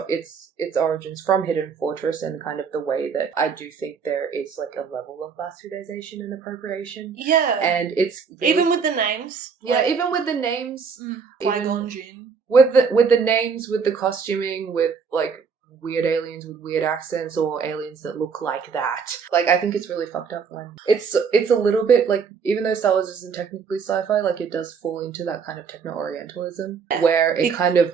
origins from Hidden Fortress, and kind of the way that I do think there is like a level of bastardization and appropriation. Yeah, and it's really, even with the names. Even with the names, Qui-Gon Jinn. With the names, with the costuming, with like weird aliens with weird accents, or aliens that look like that. Like, I think it's really fucked up when it's a little bit like, even though Star Wars isn't technically sci-fi, like it does fall into that kind of techno-orientalism where it kind of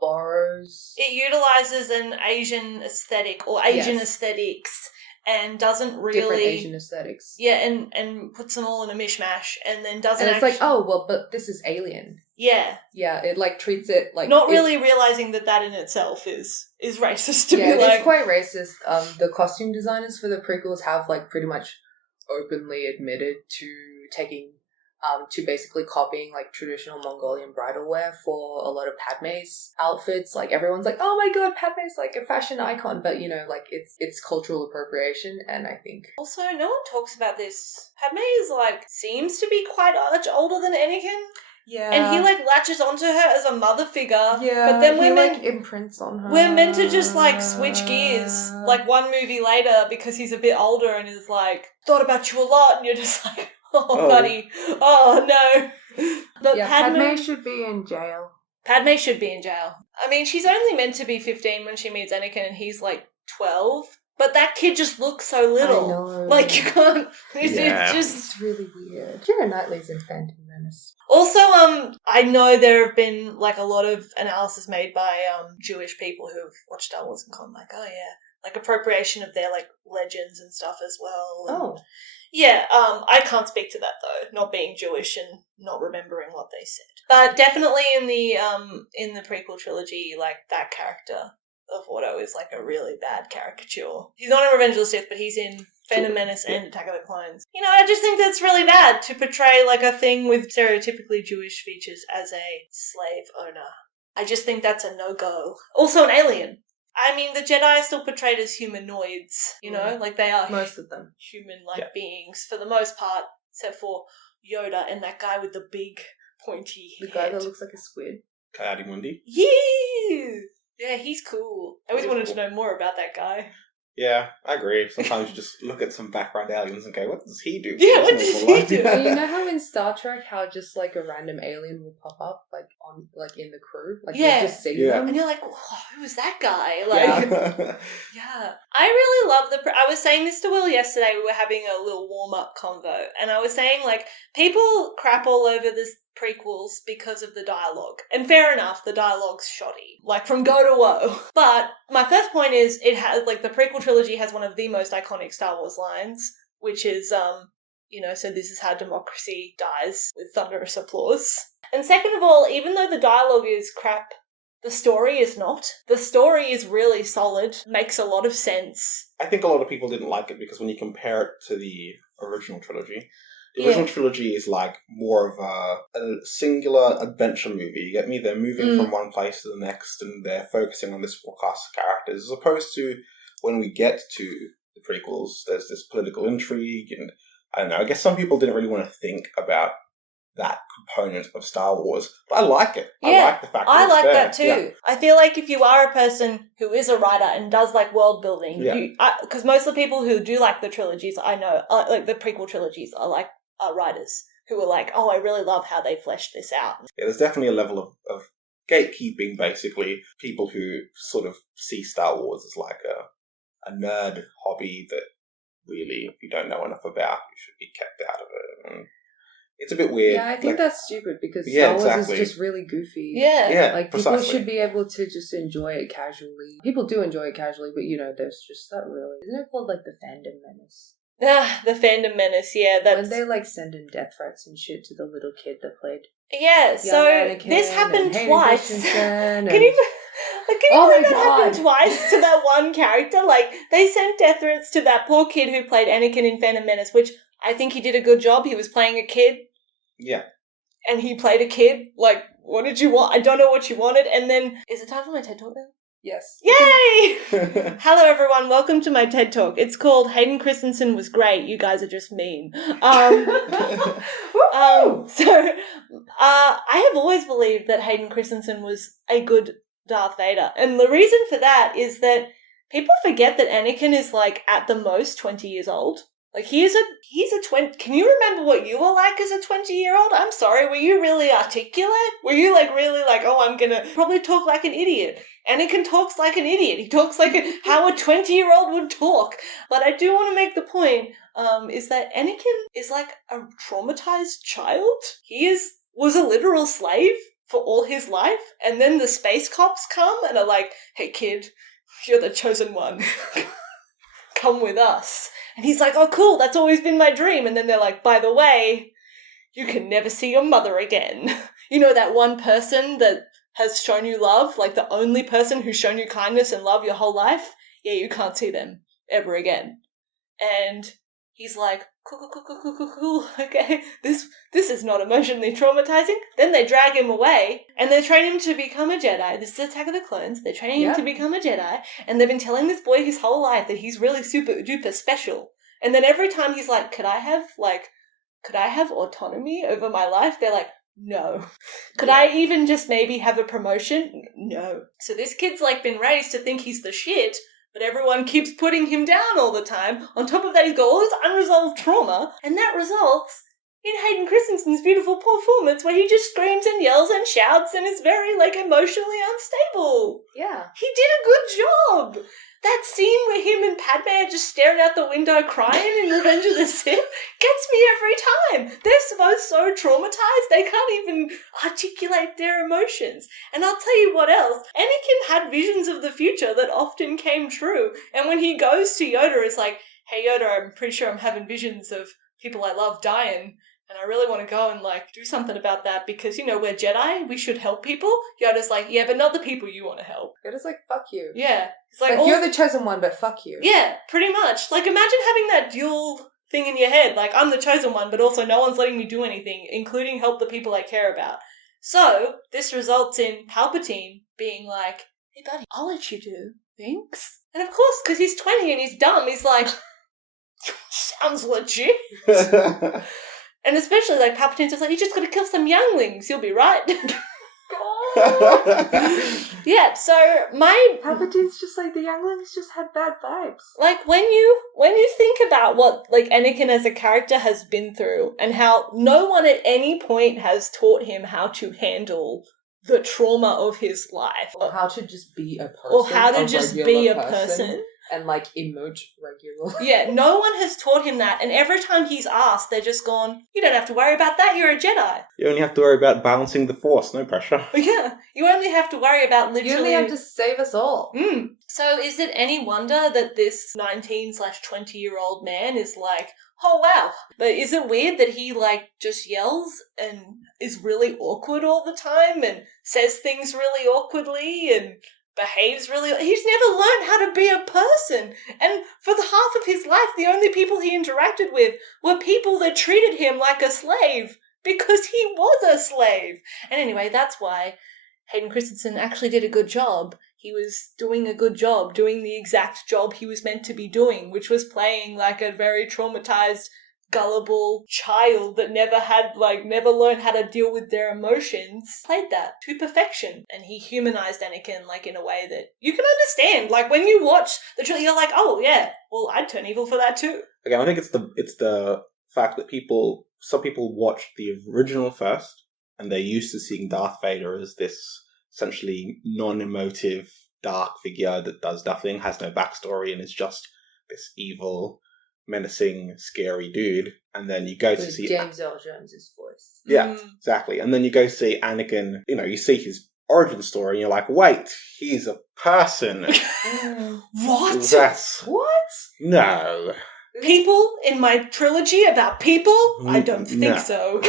borrows. It utilizes an Asian aesthetic or Asian aesthetics, and doesn't really different Asian aesthetics. Yeah, and puts them all in a mishmash, and then doesn't. And it's like, oh well, but this is alien. Yeah. Yeah, it like treats it like not really realizing that in itself is racist. To be like, it's quite racist. The costume designers for the prequels have like pretty much openly admitted to taking to basically copying like traditional Mongolian bridal wear for a lot of Padme's outfits. Like, everyone's like, oh my god, Padme's like a fashion icon, but you know, like it's cultural appropriation. And I think also no one talks about this. Padme is like seems to be quite much older than Anakin. Yeah. And he like latches onto her as a mother figure. Yeah. But then he like imprints on her. We're meant to just like switch gears like one movie later because he's a bit older and is like, thought about you a lot, and you're just like, oh, buddy. Oh, no. But Padme should be in jail. Padme should be in jail. I mean, she's only meant to be 15 when she meets Anakin, and he's like 12. But that kid just looks so little. I know. Like, you can't... It's really weird. Keira Knightley's in Phantom Menace. Also, I know there have been, like, a lot of analysis made by Jewish people who've watched Star Wars and gone like, oh, yeah. Like, appropriation of their, like, legends and stuff as well. And yeah, I can't speak to that, though, not being Jewish and not remembering what they said. But definitely in the prequel trilogy, like, that character of Watto is, like, a really bad caricature. He's not in Revenge of the Sith, but he's in Phantom Menace and Attack of the Clones. You know, I just think that's really bad to portray, like, a thing with stereotypically Jewish features as a slave owner. I just think that's a no-go. Also an alien. I mean, the Jedi are still portrayed as humanoids, you know? Like, they are most of them human-like beings for the most part, except for Yoda and that guy with the big, pointy head. The guy that looks like a squid. Coyote Mundi. Yeah! Yeah, he's cool. I always wanted to know more about that guy. Yeah, I agree. Sometimes you just look at some background aliens and go, what does he do? Yeah, what does he do? Well, you know how in Star Trek, how just like a random alien will pop up, like on, like in the crew, like you just see them, and you're like, who was that guy? Like, yeah. I really love I was saying this to Will yesterday. We were having a little warm up convo, and I was saying like people crap all over this prequels because of the dialogue. And fair enough, the dialogue's shoddy. Like, from go to woe. But my first point is, it has, like, the prequel trilogy has one of the most iconic Star Wars lines, which is, you know, so this is how democracy dies, with thunderous applause. And second of all, even though the dialogue is crap, the story is not. The story is really solid, makes a lot of sense. I think a lot of people didn't like it because when you compare it to the original trilogy, the original trilogy is like more of a singular adventure movie. You get me? They're moving from one place to the next, and they're focusing on this cast of characters, as opposed to when we get to the prequels, there's this political intrigue, and I don't know, I guess some people didn't really want to think about that component of Star Wars, but I like it. Yeah, I like the fact that I it's like there. that too. Yeah. I feel like if you are a person who is a writer and does like world building, Yeah. because most of the people who do like the trilogies, I know, like the prequel trilogies, are writers who are like, oh, I really love how they fleshed this out. Yeah, there's definitely a level of gatekeeping, basically. People who sort of see Star Wars as like a nerd hobby that really, if you don't know enough about, you should be kept out of it. And it's a bit weird. Yeah, I think that's stupid because Yeah, Star Wars exactly. is just really goofy. Yeah. Yeah, Like, precisely. people should be able to just enjoy it casually. People do enjoy it casually, but, you know, there's just that really... Isn't it called, like, the fandom menace? The fandom menace, yeah. That's... When they, like, send in death threats and shit to the little kid that played... Yeah, so Anakin this happened and twice. Can Can you Oh believe my that happened God. twice to that one character? Like, they sent death threats to that poor kid who played Anakin in Phantom Menace, which I think he did a good job. He was playing a kid. Yeah. And he played a kid. Like, what did you want? I don't know what you wanted. And then... Is it time for my TED Talk now? Yes. Yay! Hello, everyone. Welcome to my TED Talk. It's called Hayden Christensen Was Great. You guys are just mean. So, I have always believed that Hayden Christensen was a good Darth Vader. And the reason for that is that people forget that Anakin is, like, at the most 20 years old. Like, he's a 20... Can you remember what you were like as a 20-year-old? I'm sorry, were you really articulate? Were you, like, really like, oh, I'm gonna probably talk like an idiot? Anakin talks like an idiot. He talks like how a 20-year-old would talk. But I do want to make the point, is that Anakin is like a traumatized child. He was a literal slave for all his life, and then the space cops come and are like, hey, kid, you're the chosen one. Come with us. And he's like, oh, cool, that's always been my dream. And then they're like, by the way, you can never see your mother again. You know, that one person that has shown you love, like the only person who's shown you kindness and love your whole life? Yeah, you can't see them ever again. And he's like, cool, okay, this is not emotionally traumatizing. Then they drag him away, and they train him to become a Jedi. This is Attack of the Clones. They're training him to become a Jedi, and they've been telling this boy his whole life that he's really super duper special. And then every time he's like, could I have autonomy over my life? They're like, no. Could I even just maybe have a promotion? No. So this kid's like been raised to think he's the shit, but everyone keeps putting him down all the time. On top of that, he's got all this unresolved trauma, and that results in Hayden Christensen's beautiful performance where he just screams and yells and shouts and is very, like, emotionally unstable. Yeah. He did a good job. That scene where him and Padme are just staring out the window crying in Revenge of the Sith gets me every time. They're both so traumatized, they can't even articulate their emotions. And I'll tell you what else. Anakin had visions of the future that often came true. And when he goes to Yoda, it's like, hey Yoda, I'm pretty sure I'm having visions of people I love dying. And I really want to go and, like, do something about that because, you know, we're Jedi, we should help people. Yoda's like, yeah, but not the people you want to help. Yoda's like, fuck you. Yeah. It's like you're the chosen one, but fuck you. Yeah, pretty much. Like, imagine having that dual thing in your head. Like, I'm the chosen one, but also no one's letting me do anything, including help the people I care about. So, this results in Palpatine being like, hey, buddy, I'll let you do things. And of course, because he's 20 and he's dumb, he's like, sounds legit. And especially, like, Palpatine's just like, you just gotta kill some younglings, you'll be right. Yeah, so Palpatine's just like, the younglings just had bad vibes. Like, when you think about what, like, Anakin as a character has been through and how no one at any point has taught him how to handle the trauma of his life. Or how to just be a person. Or how to just be a person. And, like, emote regularly. Yeah, no one has taught him that. And every time he's asked, they're just gone, you don't have to worry about that, you're a Jedi. You only have to worry about balancing the Force, no pressure. Yeah, you only have to worry about literally... You only have to save us all. So is it any wonder that this 19/20-year-old man is like, oh wow. But is it weird that he, like, just yells and is really awkward all the time and says things really awkwardly and behaves really... He's never learned how to be a person. And for the half of his life, the only people he interacted with were people that treated him like a slave because he was a slave. And anyway, that's why Hayden Christensen actually did a good job. He was doing a good job, doing the exact job he was meant to be doing, which was playing like a very traumatized, gullible child that never learned how to deal with their emotions, played that to perfection. And he humanized Anakin, like, in a way that you can understand. Like, when you watch the trilogy, you're like, oh, yeah, well, I'd turn evil for that too. Okay, I think it's the fact that some people watched the original first, and they're used to seeing Darth Vader as this essentially non-emotive, dark figure that does nothing, has no backstory, and is just this evil, menacing, scary dude. And then you go to see James Earl Jones' voice. Yeah, exactly. And then you go see Anakin, you see his origin story, and you're like, wait, he's a person. What? What? No. People in my trilogy about people? I don't think so.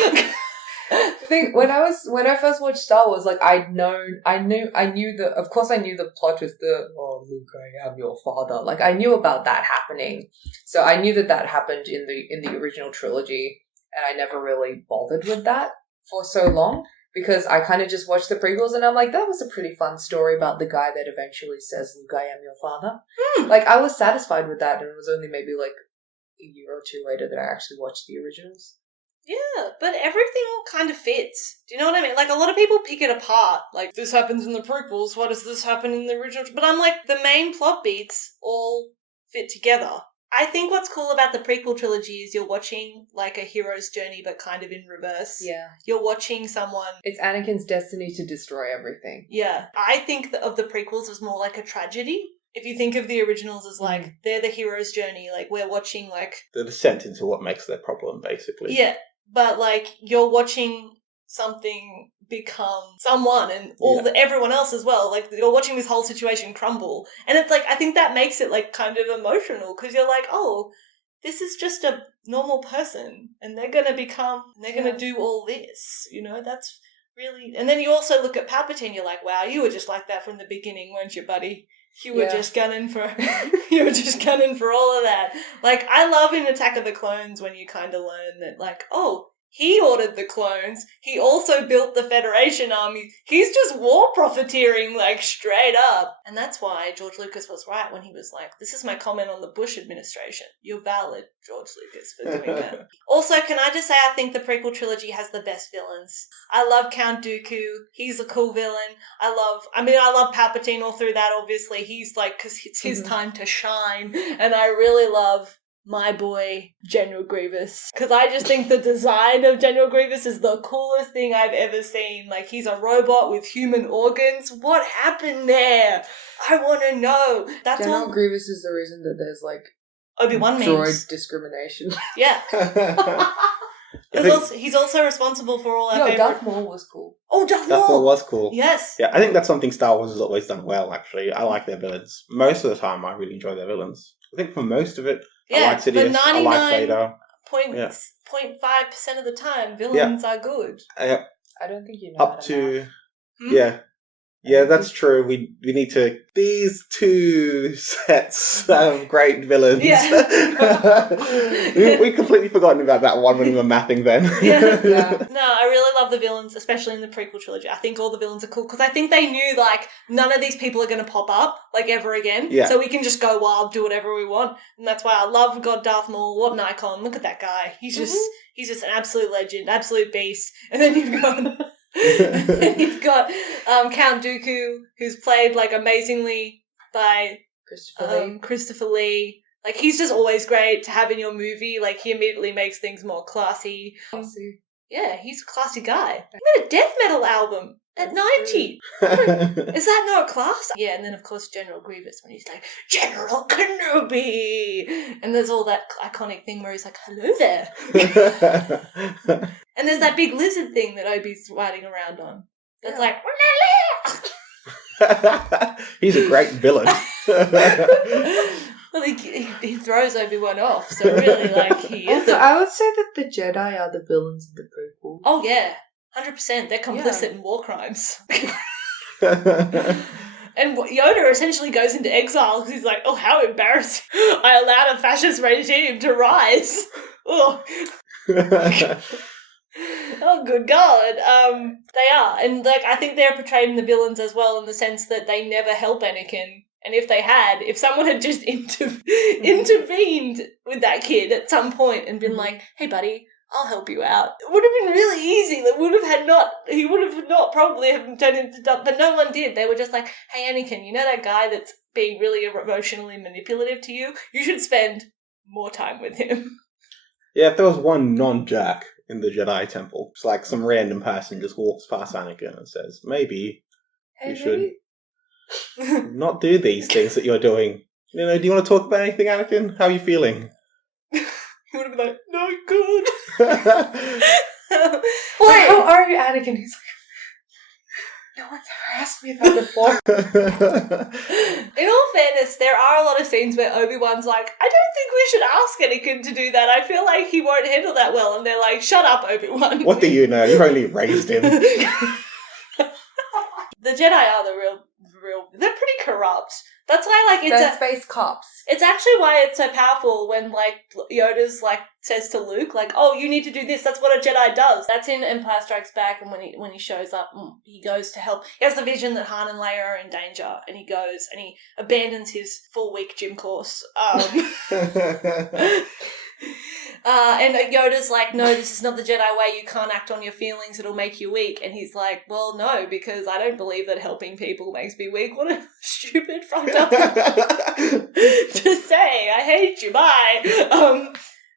When I first watched Star Wars, like, I knew the plot twist, Luke, I am your father. Like, I knew about that happening. So I knew that happened in the original trilogy, and I never really bothered with that for so long, because I kind of just watched the prequels, and I'm like, that was a pretty fun story about the guy that eventually says, Luke, I am your father. Like, I was satisfied with that, and it was only maybe like a year or two later that I actually watched the originals. Yeah, but everything all kind of fits. Do you know what I mean? Like, a lot of people pick it apart. Like, this happens in the prequels, why does this happen in the original? But I'm like, the main plot beats all fit together. I think what's cool about the prequel trilogy is you're watching, like, a hero's journey, but kind of in reverse. Yeah. You're watching someone... It's Anakin's destiny to destroy everything. Yeah. I think of the prequels as more like a tragedy. If you think of the originals as, like, they're the hero's journey, like, we're watching, like... The descent into what makes their problem, basically. Yeah, but, like, you're watching something become someone, and everyone else as well. Like, you're watching this whole situation crumble. And it's, like, I think that makes it, like, kind of emotional, because you're like, oh, this is just a normal person, and they're going to do all this, that's really... And then you also look at Palpatine, you're like, wow, you were just like that from the beginning, weren't you, buddy? You were just gunning for all of that. Like, I love in Attack of the Clones when you kind of learn that, like, oh, he ordered the clones. He also built the Federation army. He's just war profiteering, like, straight up. And that's why George Lucas was right when he was like, this is my comment on the Bush administration. You're valid, George Lucas, for doing that. Also, can I just say I think the prequel trilogy has the best villains. I love Count Dooku. He's a cool villain. I love Palpatine all through that, obviously. He's like, because it's his time to shine. And I really love my boy, General Grievous. Because I just think the design of General Grievous is the coolest thing I've ever seen. Like, he's a robot with human organs. What happened there? I want to know. General Grievous is the reason that there's, like, Obi-Wan droid memes. discrimination. Yeah. He's also responsible for all our favorite... Darth Maul was cool. Oh, Darth Maul! Darth Maul was cool. Yes. Yeah, I think that's something Star Wars has always done well, actually. I like their villains. Most of the time, I really enjoy their villains. I think for most of it, I like Sidious, I like Vader. 0.5% of the time, villains are good. I don't think you know up to... Yeah, that's true. We need to... These two sets of great villains. Yeah. We've completely forgotten about that one when we were mapping then. Yeah. No, I really love the villains, especially in the prequel trilogy. I think all the villains are cool, because I think they knew, like, none of these people are going to pop up, like, ever again. Yeah. So we can just go wild, do whatever we want. And that's why I love God Darth Maul. What an icon. Look at that guy. He's just an absolute legend, absolute beast. And then you've got... and you've got Count Dooku, who's played, like, amazingly by Christopher Lee. Like, he's just always great to have in your movie. Like, he immediately makes things more classy. Yeah, he's a classy guy. He made a death metal album at 90. Is that not class? Yeah, and then, of course, General Grievous, when he's like, General Kenobi! And there's all that iconic thing where he's like, hello there. And there's that big lizard thing that Obi's riding around on. That's like... He's a great villain. Well, he throws Obi-Wan off, so really, like, he is... Also, I would say that the Jedi are the villains of the prequel. Oh, yeah. 100%. They're complicit in war crimes. And Yoda essentially goes into exile because he's like, oh, how embarrassing. I allowed a fascist regime to rise. Oh. Oh, good God. They are. And, like, I think they're portrayed in the villains as well, in the sense that they never help Anakin. And if someone had just intervened with that kid at some point and been like, hey, buddy, I'll help you out, it would have been really easy. He would have not probably have turned into dumb, but no one did. They were just like, hey, Anakin, you know that guy that's being really emotionally manipulative to you? You should spend more time with him. Yeah, if there was one non-Jack in the Jedi Temple, it's like some random person just walks past Anakin and says, maybe you should not do these things that you're doing. You know, do you want to talk about anything, Anakin? How are you feeling? He would have been like, no, good. Wait, how are you, Anakin? He's like, no one's ever asked me that before. In all fairness, there are a lot of scenes where Obi-Wan's like, I don't think we should ask Anakin to do that. I feel like he won't handle that well. And they're like, shut up, Obi-Wan. What do you know? You've only raised him. The Jedi are the real, they're pretty corrupt. That's why, like, They're space cops. It's actually why it's so powerful when, like, Yoda's, like, says to Luke, like, oh, you need to do this. That's what a Jedi does. That's in Empire Strikes Back, and when he shows up, he goes to help. He has the vision that Han and Leia are in danger, and he goes and he abandons his full-week gym course. And Yoda's like, no, this is not the Jedi way. You can't act on your feelings. It'll make you weak. And he's like, well, no, because I don't believe that helping people makes me weak. What a stupid, fucked up to say. I hate you. Bye.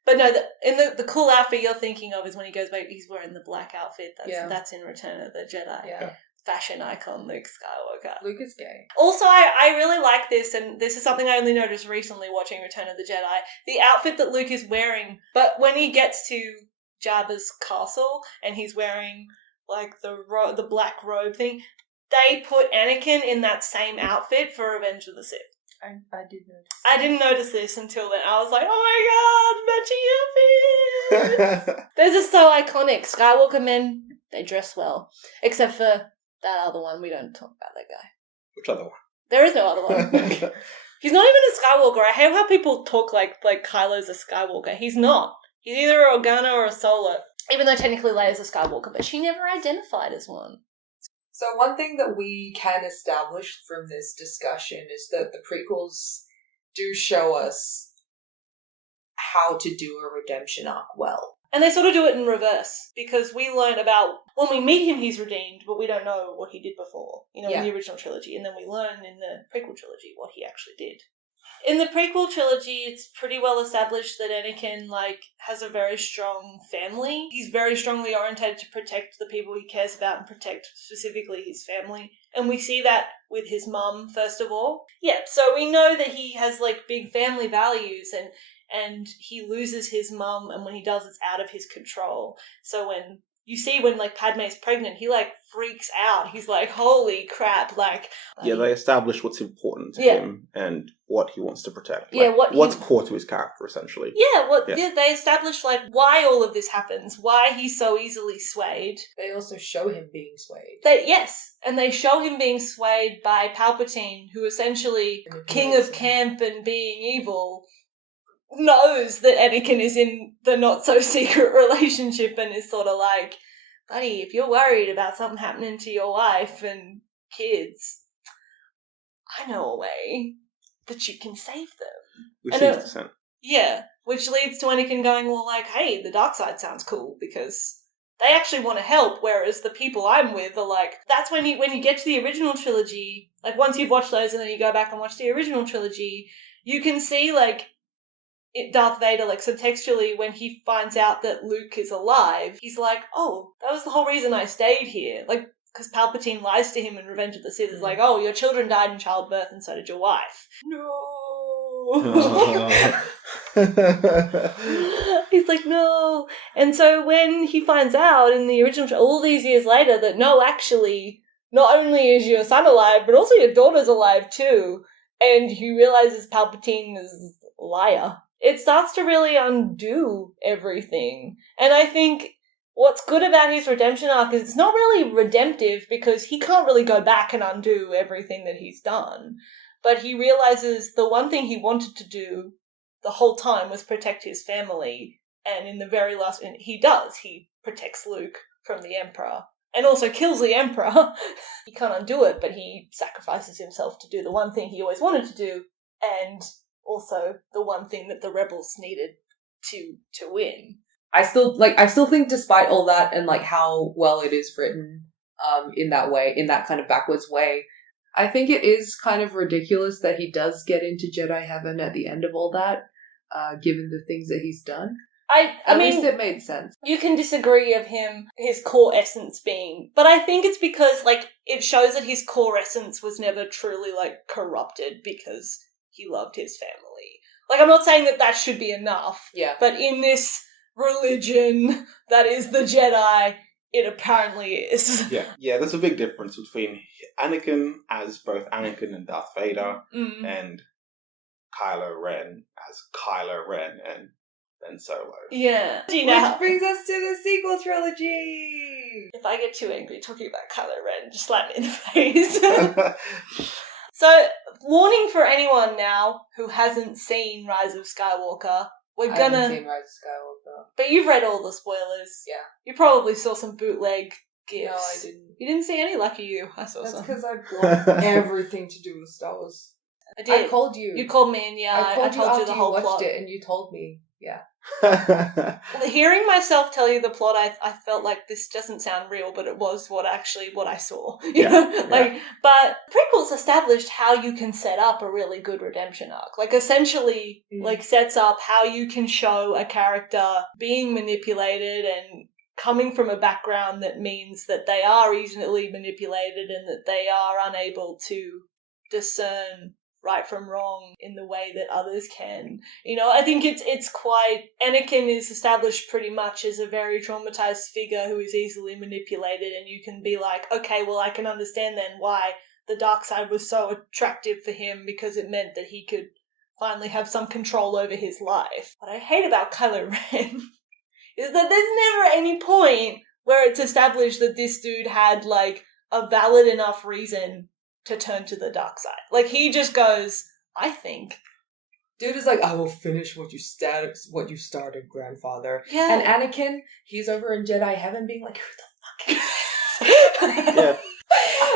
But no, the cool outfit you're thinking of is when he goes back, he's wearing the black outfit. That's in Return of the Jedi. Yeah. Fashion icon Luke Skywalker. Luke is gay. Also, I really like this, and this is something I only noticed recently watching Return of the Jedi. The outfit that Luke is wearing, but when he gets to Jabba's castle and he's wearing like the black robe thing, they put Anakin in that same outfit for Revenge of the Sith. I did notice. I didn't notice this until then. I was like, oh my god, matching outfits! They're just so iconic. Skywalker men, they dress well. Except for that other one. We don't talk about that guy. Which other one? There is no other one. He's not even a Skywalker. I hate how people talk like Kylo's a Skywalker. He's not. He's either a Organa or a Solo. Even though technically Leia's a Skywalker, but she never identified as one. So one thing that we can establish from this discussion is that the prequels do show us how to do a redemption arc well. And they sort of do it in reverse, because we learn about, when we meet him, he's redeemed, but we don't know what he did before, in the original trilogy, and then we learn in the prequel trilogy what he actually did. In the prequel trilogy, it's pretty well established that Anakin, has a very strong family. He's very strongly oriented to protect the people he cares about and protect specifically his family. And we see that with his mum, first of all. Yeah, so we know that he has, big family values, and he loses his mum, and when he does, it's out of his control. So when Padme's pregnant, he, freaks out. He's like, holy crap, Yeah, they establish what's important to him and what he wants to protect. What's core to his character, essentially. They establish, why all of this happens, why he's so easily swayed. They also show him being swayed. And they show him being swayed by Palpatine, who essentially, king of camp and being evil, knows that Anakin is in the not-so-secret relationship and is sort of like, buddy, if you're worried about something happening to your wife and kids, I know a way that you can save them. Which seems to Yeah, which leads to Anakin going, well, hey, the dark side sounds cool, because they actually want to help, whereas the people I'm with are like, that's when you get to the original trilogy, once you've watched those and then you go back and watch the original trilogy, you can see, Darth Vader, subtextually, when he finds out that Luke is alive, he's like, oh, that was the whole reason I stayed here. Because Palpatine lies to him in Revenge of the Sith. Is like, oh, your children died in childbirth and so did your wife. No. He's like, no. And so when he finds out in the original, all these years later, that no, actually, not only is your son alive, but also your daughter's alive too, and he realizes Palpatine is a liar, it starts to really undo everything. And I think what's good about his redemption arc is it's not really redemptive, because he can't really go back and undo everything that he's done. But he realizes the one thing he wanted to do the whole time was protect his family. And in the very last, he does. He protects Luke from the Emperor. and also kills the Emperor. He can't undo it, but he sacrifices himself to do the one thing he always wanted to do, and also the one thing that the rebels needed to win. I still think despite all that and like how well it is written in that way, in that kind of backwards way, I think it is kind of ridiculous that he does get into Jedi heaven at the end of all that, given the things that he's done. I mean, least it made sense. You can disagree of his core essence being, but I think it's because, like, it shows that his core essence was never truly, like, corrupted because he loved his family. Like, I'm not saying that should be enough. Yeah. But in this religion that is the Jedi, it apparently is. Yeah, there's a big difference between Anakin as both Anakin and Darth Vader, and Kylo Ren as Kylo Ren and Ben Solo. Yeah. Which brings us to the sequel trilogy! If I get too angry talking about Kylo Ren, just slap me in the face. So, warning for anyone now who hasn't seen Rise of Skywalker, I haven't seen Rise of Skywalker. But you've read all the spoilers. Yeah. You probably saw some bootleg gifs. No, I didn't. You didn't see any? Lucky you. I saw That's some. because I blocked everything to do with Star Wars. I did. I called you. You called me and I told you the whole plot. I watched it and you told me. Yeah. Hearing myself tell you the plot, I felt like this doesn't sound real, but it was what I saw. You know? But prequels established how you can set up a really good redemption arc. Like, essentially, like, sets up how you can show a character being manipulated and coming from a background that means that they are easily manipulated and that they are unable to discern right from wrong in the way that others can. You know, I think it's quite... Anakin is established pretty much as a very traumatized figure who is easily manipulated, and you can be like, okay, well, I can understand then why the dark side was so attractive for him, because it meant that he could finally have some control over his life. What I hate about Kylo Ren is that there's never any point where it's established that this dude had, like, a valid enough reason to turn to the dark side. Like, he just goes, I think. Dude is like, I will finish what you started, grandfather. Yeah. And Anakin, he's over in Jedi heaven being like, who the fuck is this? Yeah.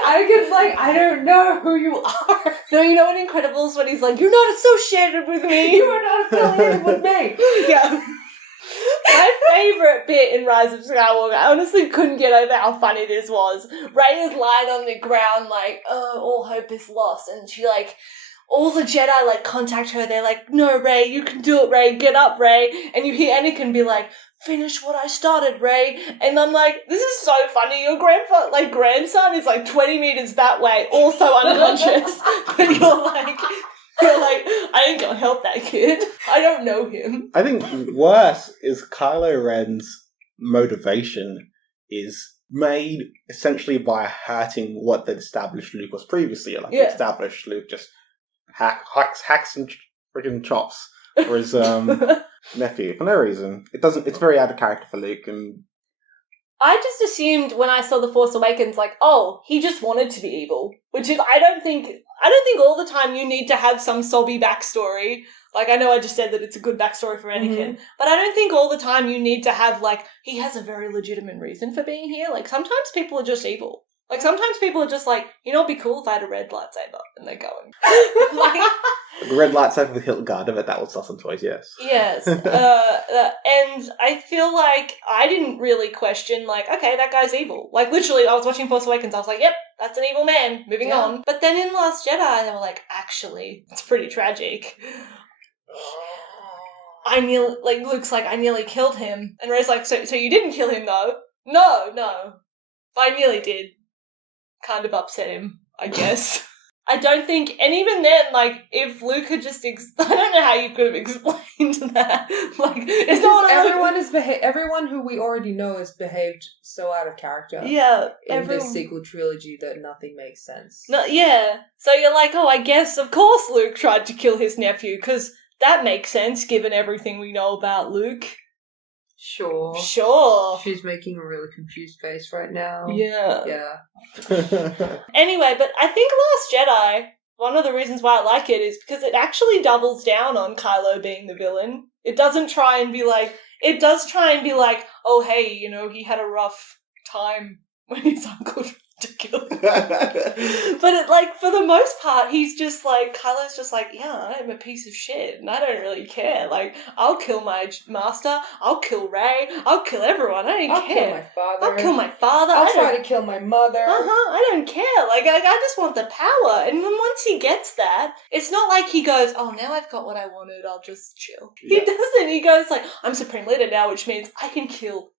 Anakin's like, I don't know who you are. No, you know in Incredibles when he's like, you're not associated with me. You are not affiliated with me. Yeah. My favourite bit in Rise of Skywalker, I honestly couldn't get over how funny this was. Rey is lying on the ground like, oh, all hope is lost. And she, like, all the Jedi, like, contact her. They're like, no, Rey, you can do it, Rey. Get up, Rey. And you hear Anakin be like, finish what I started, Rey. And I'm like, this is so funny. Your grandson is like 20 meters that way, also unconscious. But you're like, I ain't gonna help that kid. I don't know him. I think worse is Kylo Ren's motivation is made essentially by hurting what they'd established Luke was previously. Like, they established Luke just hacks and friggin' chops for his nephew for no reason. It's very out of character for Luke, and I just assumed when I saw The Force Awakens, like, oh, he just wanted to be evil. Which is, I don't think all the time you need to have some sobby backstory. Like, I know I just said that it's a good backstory for Anakin, but I don't think all the time you need to have, like, he has a very legitimate reason for being here. Like, sometimes people are just evil. Like, sometimes people are just like, you know, it'd be cool if I had a red lightsaber, and they're going. Like, the red lightsaber with hilt guard of it, that would sell some toys, yes. Yes. And I feel like I didn't really question, like, okay, that guy's evil. Like, literally, I was watching Force Awakens, I was like, yep, that's an evil man, moving on. But then in Last Jedi, they were like, actually, it's pretty tragic. Luke's like, I nearly killed him. And Rey's like, so you didn't kill him, though? No. But I nearly did. Kind of upset him, I guess. I don't think, and even then, like, if Luke had just, I don't know how you could have explained that. Like, it's not everyone who we already know has behaved so out of character. Yeah, in this sequel trilogy that nothing makes sense. No, yeah. So you're like, oh, I guess, of course Luke tried to kill his nephew, because that makes sense given everything we know about Luke. Sure. She's making a really confused face right now. Yeah. Anyway, but I think Last Jedi, one of the reasons why I like it is because it actually doubles down on Kylo being the villain. It doesn't try and be like, oh, hey, you know, he had a rough time when his uncle tried to kill him. But it, like, for the most part, he's just like, Kylo's just like, yeah, I'm a piece of shit, and I don't really care. Like, I'll kill my master, I'll kill Rey, I'll kill everyone, I don't I'll care. kill my father. I'll kill my father. I'll try to kill my mother. I don't care. Like, I just want the power. And then once he gets that, it's not like he goes, oh, now I've got what I wanted, I'll just chill. Yeah. He doesn't. He goes like, I'm Supreme Leader now, which means I can kill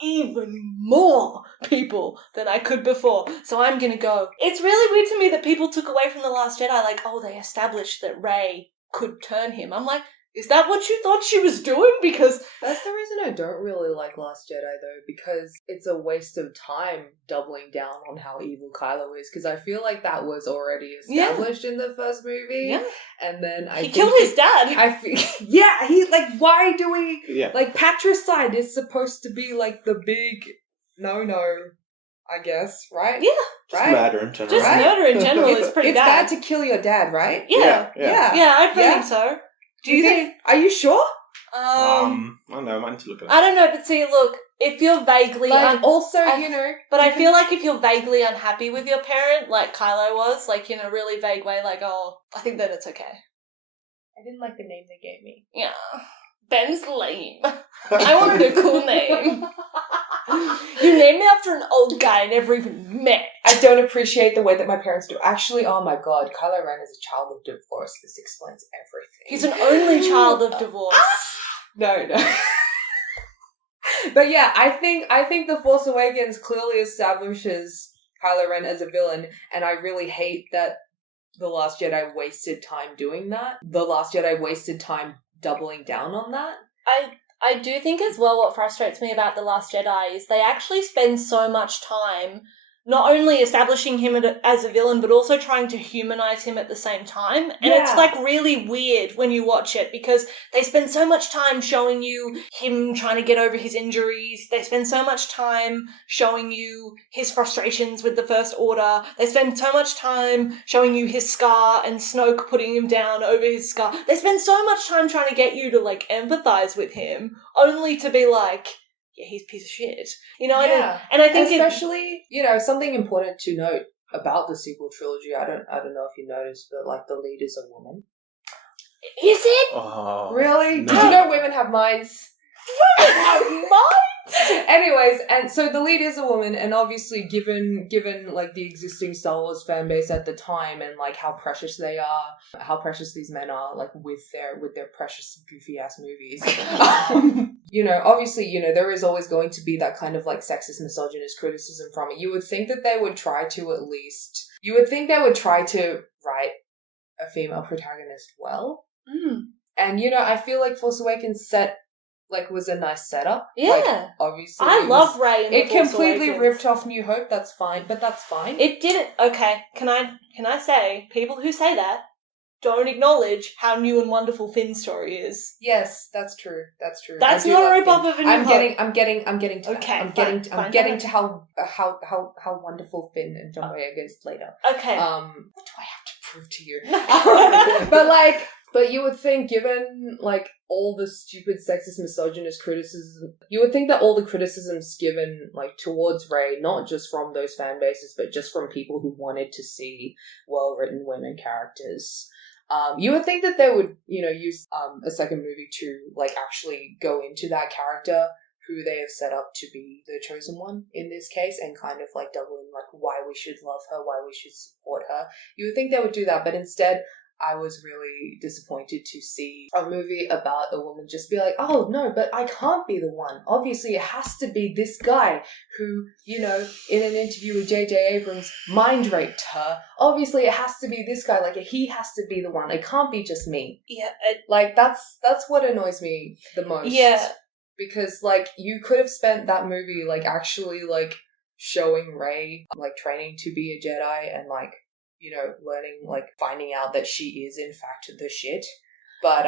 even more people than I could before. So I'm gonna go. It's really weird to me that people took away from The Last Jedi, like, oh, they established that Rey could turn him. I'm like, is that what you thought she was doing? Because That's the reason I don't really like Last Jedi, though, because it's a waste of time doubling down on how evil Kylo is, because I feel like that was already established in the first movie. yeah, And then he killed his dad. I feel, yeah, he, like, why do we, Yeah. like, patricide is supposed to be, like, the big no-no, I guess, right? Yeah, Just right? murder in general. just Right? murder in general is pretty It's bad. bad to kill your dad, right? Yeah. Yeah. Yeah, I Yeah. think so. Do you think? Are you sure? I don't know, I might need to look at it. I don't know, but see, look, if you're vaguely, Like, also, I- you know, but I feel like if you're vaguely unhappy with your parent, like Kylo was, like in a really vague way, like, oh, I think that it's okay. I didn't like the name they gave me. Yeah, Ben's lame. I wanted a cool name. You named me after an old guy I never even met. I don't appreciate the way that my parents do. Actually, oh my god, Kylo Ren is a child of divorce. This explains everything. He's an only child of divorce. No. But yeah, I think The Force Awakens clearly establishes Kylo Ren as a villain, and I really hate that The Last Jedi wasted time doing that. The Last Jedi wasted time doubling down on that. I do think as well what frustrates me about The Last Jedi is they actually spend so much time not only establishing him as a villain, but also trying to humanize him at the same time. And it's, Yeah. like, really weird when you watch it because they spend so much time showing you him trying to get over his injuries. They spend so much time showing you his frustrations with the First Order. They spend so much time showing you his scar and Snoke putting him down over his scar. They spend so much time trying to get you to, like, empathize with him, only to be like, yeah, he's a piece of shit. You know, Yeah. and I think especially, you know, something important to note about the sequel trilogy, I don't know if you noticed, but like the lead is a woman. is it? Oh, Really? no. Did you know women have minds? Mine? Anyways, and so the lead is a woman, and obviously given like the existing Star Wars fan base at the time, and like how precious they are, how precious these men are, like with their precious goofy ass movies. You know, obviously, you know, there is always going to be that kind of like sexist, misogynist criticism from it. You would think that they would try to write a female protagonist well. And, you know, I feel like Force Awakens was a nice setup. Yeah. Like, obviously. I love Rey in The It Force completely Awakens. ripped off New Hope, that's fine. It didn't. Okay, can I say, people who say that don't acknowledge how new and wonderful Finn's story is. Yes, that's true. That's I do not a love rip-off Finn. of A New I'm Hope. getting to Okay, that. fine, I'm fine. getting to how wonderful Finn and John Boyega is later. Okay. What do I have to prove to you? But you would think, given like all the stupid sexist, misogynist criticism, you would think that all the criticisms given like towards Rey, not just from those fan bases, but just from people who wanted to see well-written women characters, you would think that they would, you know, use a second movie to like actually go into that character who they have set up to be the chosen one in this case, and kind of like double in like why we should love her, why we should support her. You would think they would do that, but instead I was really disappointed to see a movie about a woman just be like, oh no, but I can't be the one. Obviously it has to be this guy who, you know, in an interview with J.J. Abrams mind raped her. Obviously it has to be this guy, like he has to be the one. It can't be just me. Yeah. Like that's what annoys me the most. Yeah. Because like you could have spent that movie like actually like showing Rey like training to be a Jedi and like, you know, learning, like, finding out that she is, in fact, the shit. But,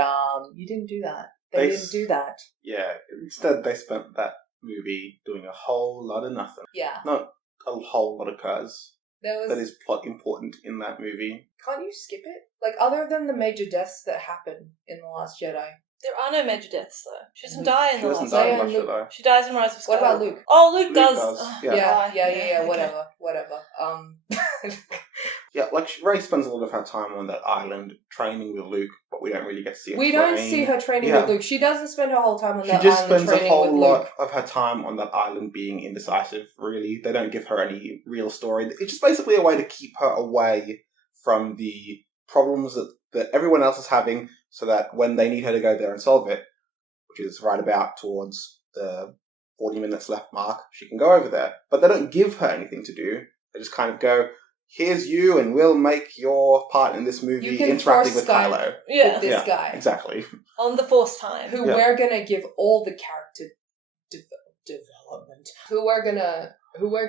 you didn't do that. They didn't do that. Yeah, instead they spent that movie doing a whole lot of nothing. Yeah. Not a whole lot occurs There was... that is plot important in that movie. Can't you skip it? Like, other than the major deaths that happen in The Last Jedi, There are no major deaths, though. She doesn't die in She the doesn't last die one. Leia much, and though. She dies in Rise of Skywalker. What about Luke? Oh, Luke Luke does. does, yeah. Yeah, okay. whatever. Yeah, like Rey spends a lot of her time on that island training with Luke, but we don't really get to see her We train. don't see her training Yeah. with Luke. She doesn't spend her whole time on She that just island spends a training whole with lot Luke. of her time on that island being indecisive, really. They don't give her any real story. It's just basically a way to keep her away from the problems that everyone else is having, so that when they need her to go there and solve it, which is right about towards the 40 minutes left mark, she can go over there. But they don't give her anything to do. They just kind of go, here's you, and we'll make your part in this movie You can interacting force with Kylo. Yeah. With this guy. Exactly. On the Force time. Who Yeah. we're gonna give all the character development. Who we're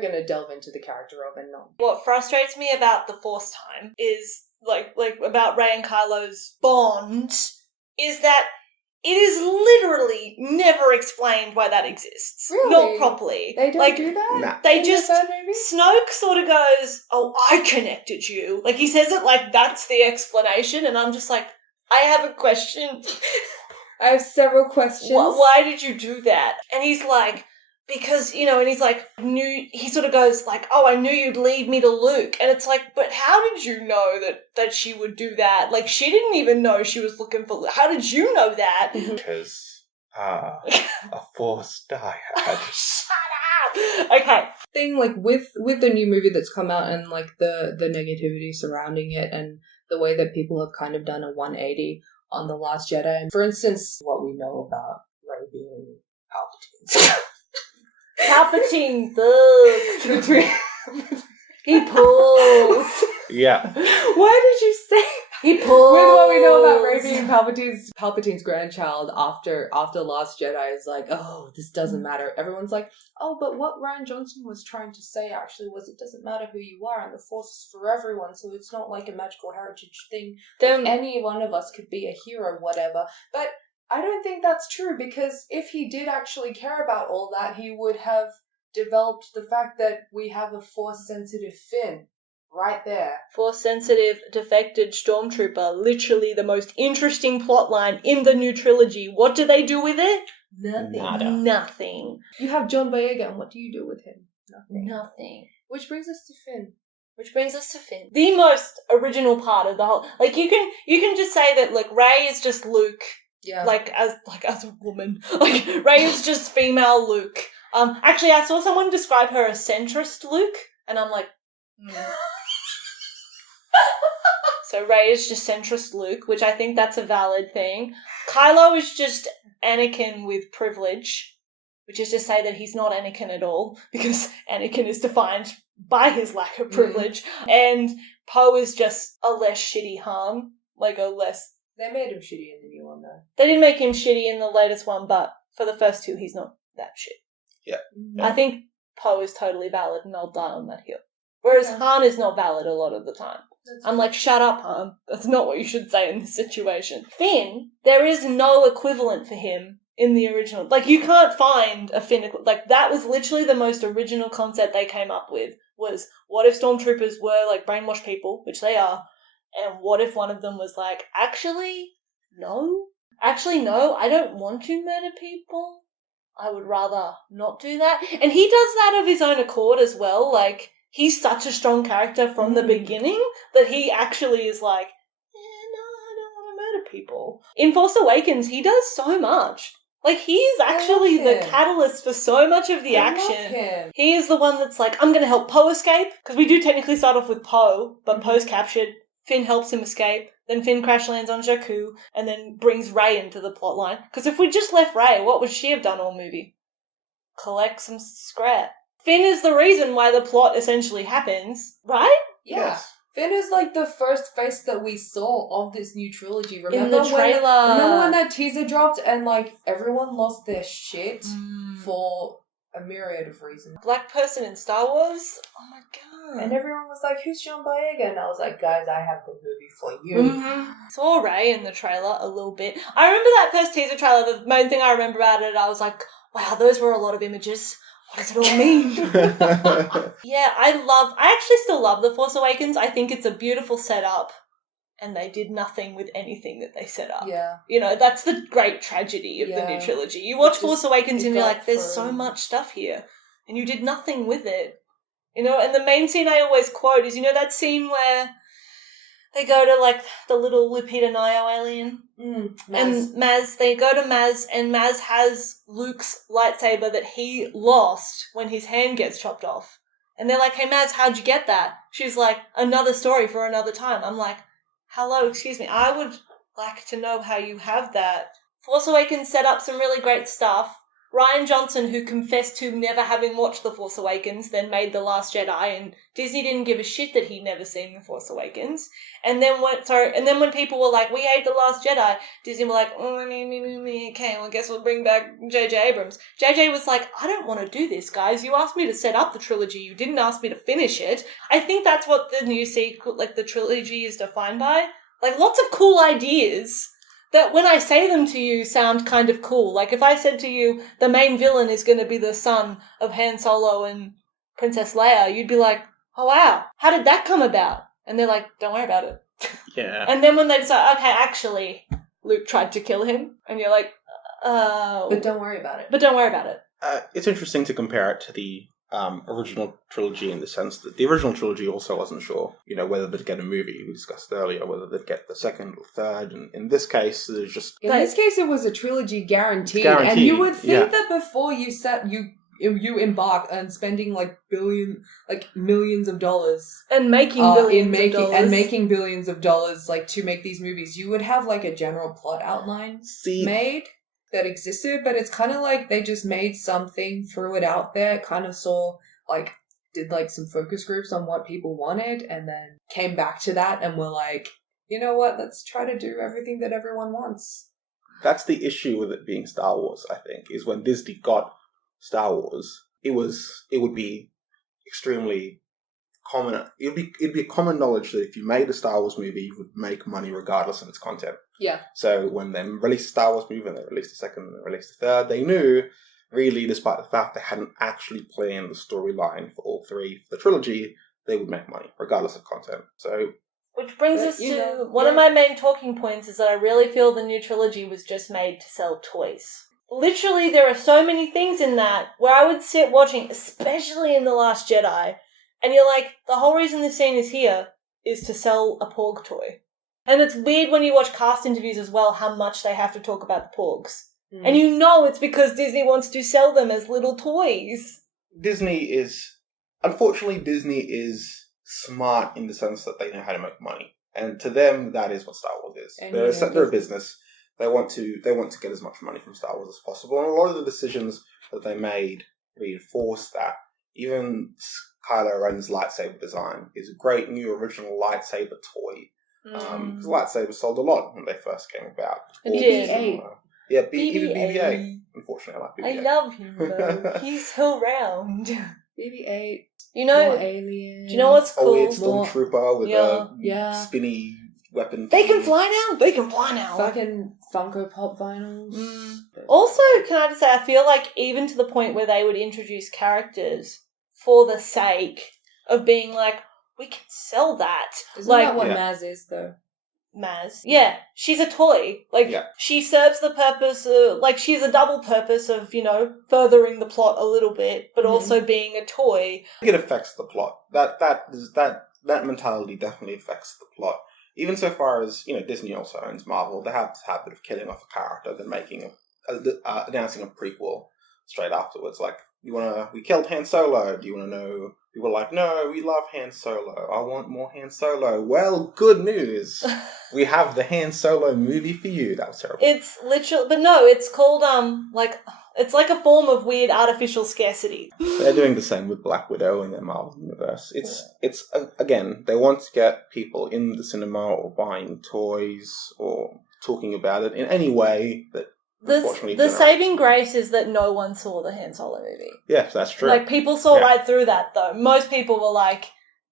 gonna delve into the character of and not. What frustrates me about the Force time is, like about Rey and Kylo's bond, is that it is literally never explained why that exists. Really? Not properly. They don't like, do that? Nah. They in just... the third movie? Snoke sort of goes, oh, I connected you. Like, he says it like that's the explanation, and I'm just like, I have a question. I have several questions. Why did you do that? And he's like, because, and he's like, he sort of goes like, oh, I knew you'd lead me to Luke. And it's like, but how did you know that she would do that? Like, she didn't even know she was looking for Luke. How did you know that? Because, a Force dyad. Shut up! Okay. Thing, like, with the new movie that's come out and, like, the negativity surrounding it and the way that people have kind of done a 180 on The Last Jedi. For instance, what we know about Rey being Palpatine. Palpatine thugs. He pulls. Yeah. Why did you say He pulls. with what we know about Rey being Palpatine's grandchild after Last Jedi is like, oh, this doesn't matter. Everyone's like, oh, but what Rian Johnson was trying to say actually was it doesn't matter who you are and the Force is for everyone, so it's not like a magical heritage thing. Them- Any one of us could be a hero, whatever. But I don't think that's true, because if he did actually care about all that, he would have developed the fact that we have a Force-sensitive Finn right there. Force-sensitive, defected stormtrooper. Literally the most interesting plotline in the new trilogy. What do they do with it? Nothing. Nada. Nothing. You have John Boyega, and what do you do with him? Nothing. Nothing. Which brings us to Finn. Which brings us to Finn. The most original part of the whole... Like, you can just say that, like, Rey is just Luke... Yeah. as a woman. Like, Rey is just female Luke. Actually, I saw someone describe her as centrist Luke, and I'm like, So Rey is just centrist Luke, which I think that's a valid thing. Kylo is just Anakin with privilege, which is to say that he's not Anakin at all, because Anakin is defined by his lack of privilege. And Poe is just a less shitty Han, like a less... They made him shitty in the new one, though. They didn't make him shitty in the latest one, but for the first two, he's not that shit. Yeah. I think Poe is totally valid, and I'll die on that hill. Whereas Han is not valid a lot of the time. I'm like, shut up, Han. That's not what you should say in this situation. Finn, there is no equivalent for him in the original. Like, you can't find a Finn... Like, that was literally the most original concept they came up with, was what if stormtroopers were, like, brainwashed people, which they are, and what if one of them was like, actually, no, I don't want to murder people. I would rather not do that. And he does that of his own accord as well. Like, he's such a strong character from the beginning that he actually is like, no, I don't want to murder people. In Force Awakens, he does so much. Like, he is actually the catalyst for so much of the action. He is the one that's like, I'm going to help Poe escape, because we do technically start off with Poe, but Poe's captured. Finn helps him escape, then Finn crash lands on Jakku, and then brings Rey into the plotline. Because if we just left Rey, what would she have done all movie? Collect some scrap. Finn is the reason why the plot essentially happens, right? Yeah. Yes. Finn is like the first face that we saw of this new trilogy. Remember In the trailer. Remember when that teaser dropped and like everyone lost their shit for a myriad of reasons. Black person in Star Wars? Oh my god. And everyone was like, who's John Boyega? And I was like, guys, I have the movie for you. Saw Rey in the trailer a little bit. I remember that first teaser trailer. The main thing I remember about it, I was like, wow, those were a lot of images. What does it all mean? Yeah, I actually still love The Force Awakens. I think it's a beautiful setup. and they did nothing with anything that they set up. Yeah. You know, that's the great tragedy of the new trilogy. You watch Force Awakens and you're like, there's so much stuff here, and you did nothing with it. You know, and the main scene I always quote is, you know, that scene where they go to, like, the little Lupita Nyong'o alien? Maz. And Maz, they go to Maz, and Maz has Luke's lightsaber that he lost when his hand gets chopped off. And they're like, hey, Maz, how'd you get that? She's like, another story for another time. I'm like, hello, excuse me, I would like to know how you have that. Force Awakens set up some really great stuff. Rian Johnson, who confessed to never having watched The Force Awakens, then made The Last Jedi, and Disney didn't give a shit that he'd never seen The Force Awakens. And then when people were like, we hate The Last Jedi, Disney were like, okay, well, I guess we'll bring back J.J. Abrams. J.J. was like, I don't want to do this, guys. You asked me to set up the trilogy. You didn't ask me to finish it. I think that's what the new sequel, like the trilogy, is defined by. Like, lots of cool ideas that when I say them to you sound kind of cool. Like, if I said to you, the main villain is going to be the son of Han Solo and Princess Leia, you'd be like, oh wow, how did that come about? And they're like, don't worry about it. Yeah. And then when they decide, okay, actually, Luke tried to kill him, and you're like, But don't worry about it. But don't worry about it. It's interesting to compare it to the original trilogy in the sense that the original trilogy also wasn't sure, you know, whether they'd get a movie, we discussed earlier, whether they'd get the second or third, and in this case, there's just... In this case, it was a trilogy guaranteed. Guaranteed, And you would think yeah. that before you embark on spending millions of dollars And making billions of dollars. And making billions of dollars, like, to make these movies, you would have, like, a general plot outline made that existed, but it's kind of like they just made something, threw it out there, kind of saw, like, did, like, some focus groups on what people wanted, and then came back to that and were like, you know what, let's try to do everything that everyone wants. That's the issue with it being Star Wars, I think, is when Disney got Star Wars, it would be extremely common. It'd be common knowledge that if you made a Star Wars movie, you would make money regardless of its content. Yeah. So when they released a Star Wars movie, and they released the second, and they released the third, they knew, really, despite the fact they hadn't actually planned the storyline for all three for the trilogy, they would make money regardless of content. So. Which brings us to one of my main talking points is that I really feel the new trilogy was just made to sell toys. Literally, there are so many things in that where I would sit watching, especially in The Last Jedi, and you're like, the whole reason this scene is here is to sell a Porg toy. And it's weird when you watch cast interviews as well how much they have to talk about the Porgs. Mm. And you know it's because Disney wants to sell them as little toys. Unfortunately, Disney is smart in the sense that they know how to make money. And to them, that is what Star Wars is. They're a business. They want to get as much money from Star Wars as possible, and a lot of the decisions that they made reinforce that. Even Kylo Ren's lightsaber design is a great new original lightsaber toy. Because lightsabers sold a lot when they first came about. BB-8. Yeah, even BB-8. Unfortunately, I like BB-8. I love him though. He's so round. BB-8. You know, more aliens. Do you know what's cool? Weird stormtrooper with a spinny weapon. They can fly now. Fucking Funko Pop vinyls. Also, can I just say, I feel like even to the point where they would introduce characters for the sake of being like, we can sell that. Isn't that what Maz is, though? Maz. Yeah, she's a toy. She serves the purpose of, she's a double purpose of, furthering the plot a little bit, but also being a toy. It affects the plot. That mentality definitely affects the plot. Even so far as, Disney also owns Marvel, they have this habit of killing off a character, then announcing a prequel straight afterwards. Like, we killed Han Solo. Do you want to know? People are like, no, we love Han Solo. I want more Han Solo. Well, good news. We have the Han Solo movie for you. That was terrible. It's literal, but no, it's called, it's like a form of weird artificial scarcity. They're doing the same with Black Widow in their Marvel universe. It's again, they want to get people in the cinema or buying toys or talking about it in any way that the saving grace is that no one saw the Han Solo movie. Yes, that's true. Like, people saw right through that, though. Most people were like,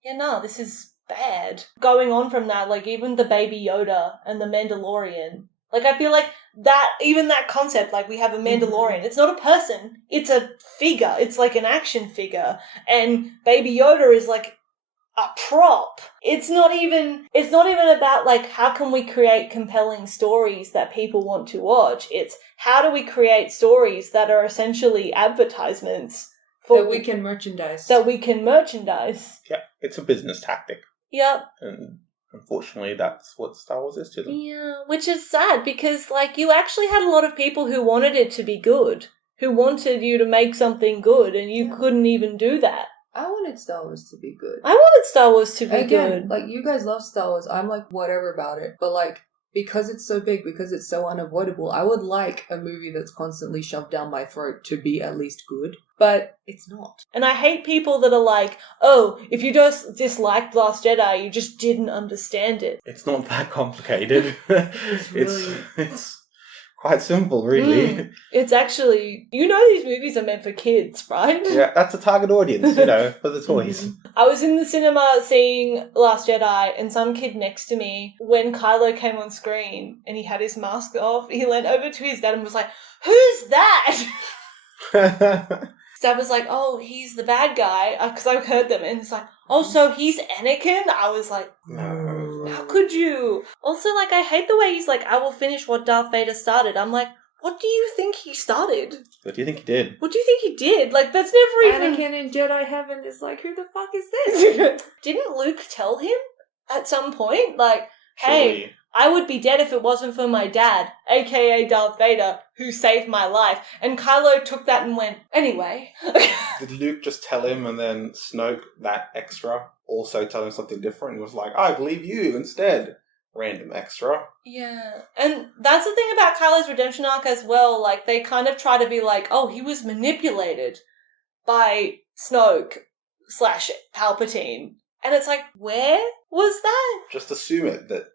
yeah, no, this is bad. Going on from that, even the Baby Yoda and the Mandalorian, I feel like that, even that concept, we have a Mandalorian. It's not a person. It's a figure. It's like an action figure. And Baby Yoda is a prop. It's not even about like how can we create compelling stories that people want to watch. It's how do we create stories that are essentially advertisements that we can merchandise. Yeah, it's a business tactic. Yep. And unfortunately, that's what Star Wars is to them. Yeah, which is sad because, like, you actually had a lot of people who wanted it to be good, who wanted you to make something good, and you couldn't even do that. I wanted Star Wars to be good. I wanted Star Wars to be Again, good. like, you guys love Star Wars. I'm like, whatever about it. But, like, because it's so big, because it's so unavoidable, I would like a movie that's constantly shoved down my throat to be at least good. But it's not. And I hate people that are like, oh, if you just disliked Last Jedi, you just didn't understand it. It's not that complicated. Really... it's quite simple, really. It's actually, these movies are meant for kids, right? Yeah, that's a target audience, for the toys. I was in the cinema seeing Last Jedi, and some kid next to me, when Kylo came on screen and he had his mask off, he leant over to his dad and was like, "Who's that?" Dad was like, "Oh, he's the bad guy," because I heard them, and it's like, "Oh, so he's Anakin?" I was like, No. how could you? Also, like, I hate the way he's like, "I will finish what Darth Vader started." I'm like, what do you think he started? What do you think he did? What do you think he did? Like, that's never even... Anakin in Jedi Heaven is like, who the fuck is this? Didn't Luke tell him at some point? Like, hey... Surely. I would be dead if it wasn't for my dad, aka Darth Vader, who saved my life. And Kylo took that and went, anyway. Did Luke just tell him and then Snoke, that extra, also tell him something different? He was like, I believe you instead. Random extra. Yeah. And that's the thing about Kylo's redemption arc as well. Like, they kind of try to be like, oh, he was manipulated by Snoke / Palpatine. And it's like, where was that? Just assume it, that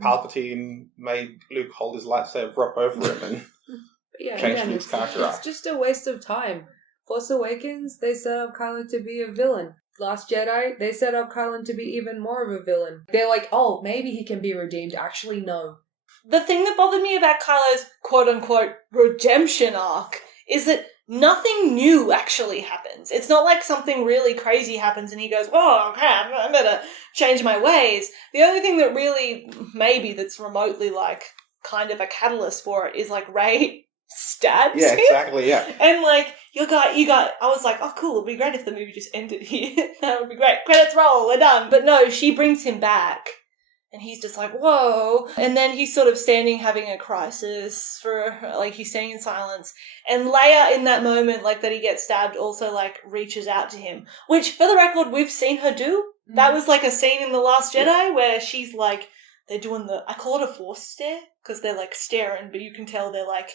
Palpatine made Luke hold his lightsaber up over him and change Luke's character up. It's just a waste of time. Force Awakens, they set up Kylo to be a villain. Last Jedi, they set up Kylo to be even more of a villain. They're like, oh, maybe he can be redeemed. Actually, no. The thing that bothered me about Kylo's quote-unquote redemption arc is that nothing new actually happens. It's not like something really crazy happens and he goes, oh, okay, I better change my ways. The only thing that really, maybe that's remotely like kind of a catalyst for it is like Rey stabs him. Exactly, yeah. And like, I was like, oh cool, it'd be great if the movie just ended here. That would be great. Credits roll, we're done. But no, she brings him back. And he's just like, whoa. And then he's sort of standing having a crisis for, like, he's standing in silence. And Leia, in that moment, like, that he gets stabbed, also, like, reaches out to him. Which, for the record, we've seen her do. That was, like, a scene in The Last Jedi where she's, like, they're doing I call it a force stare, because they're, like, staring, but you can tell they're, like,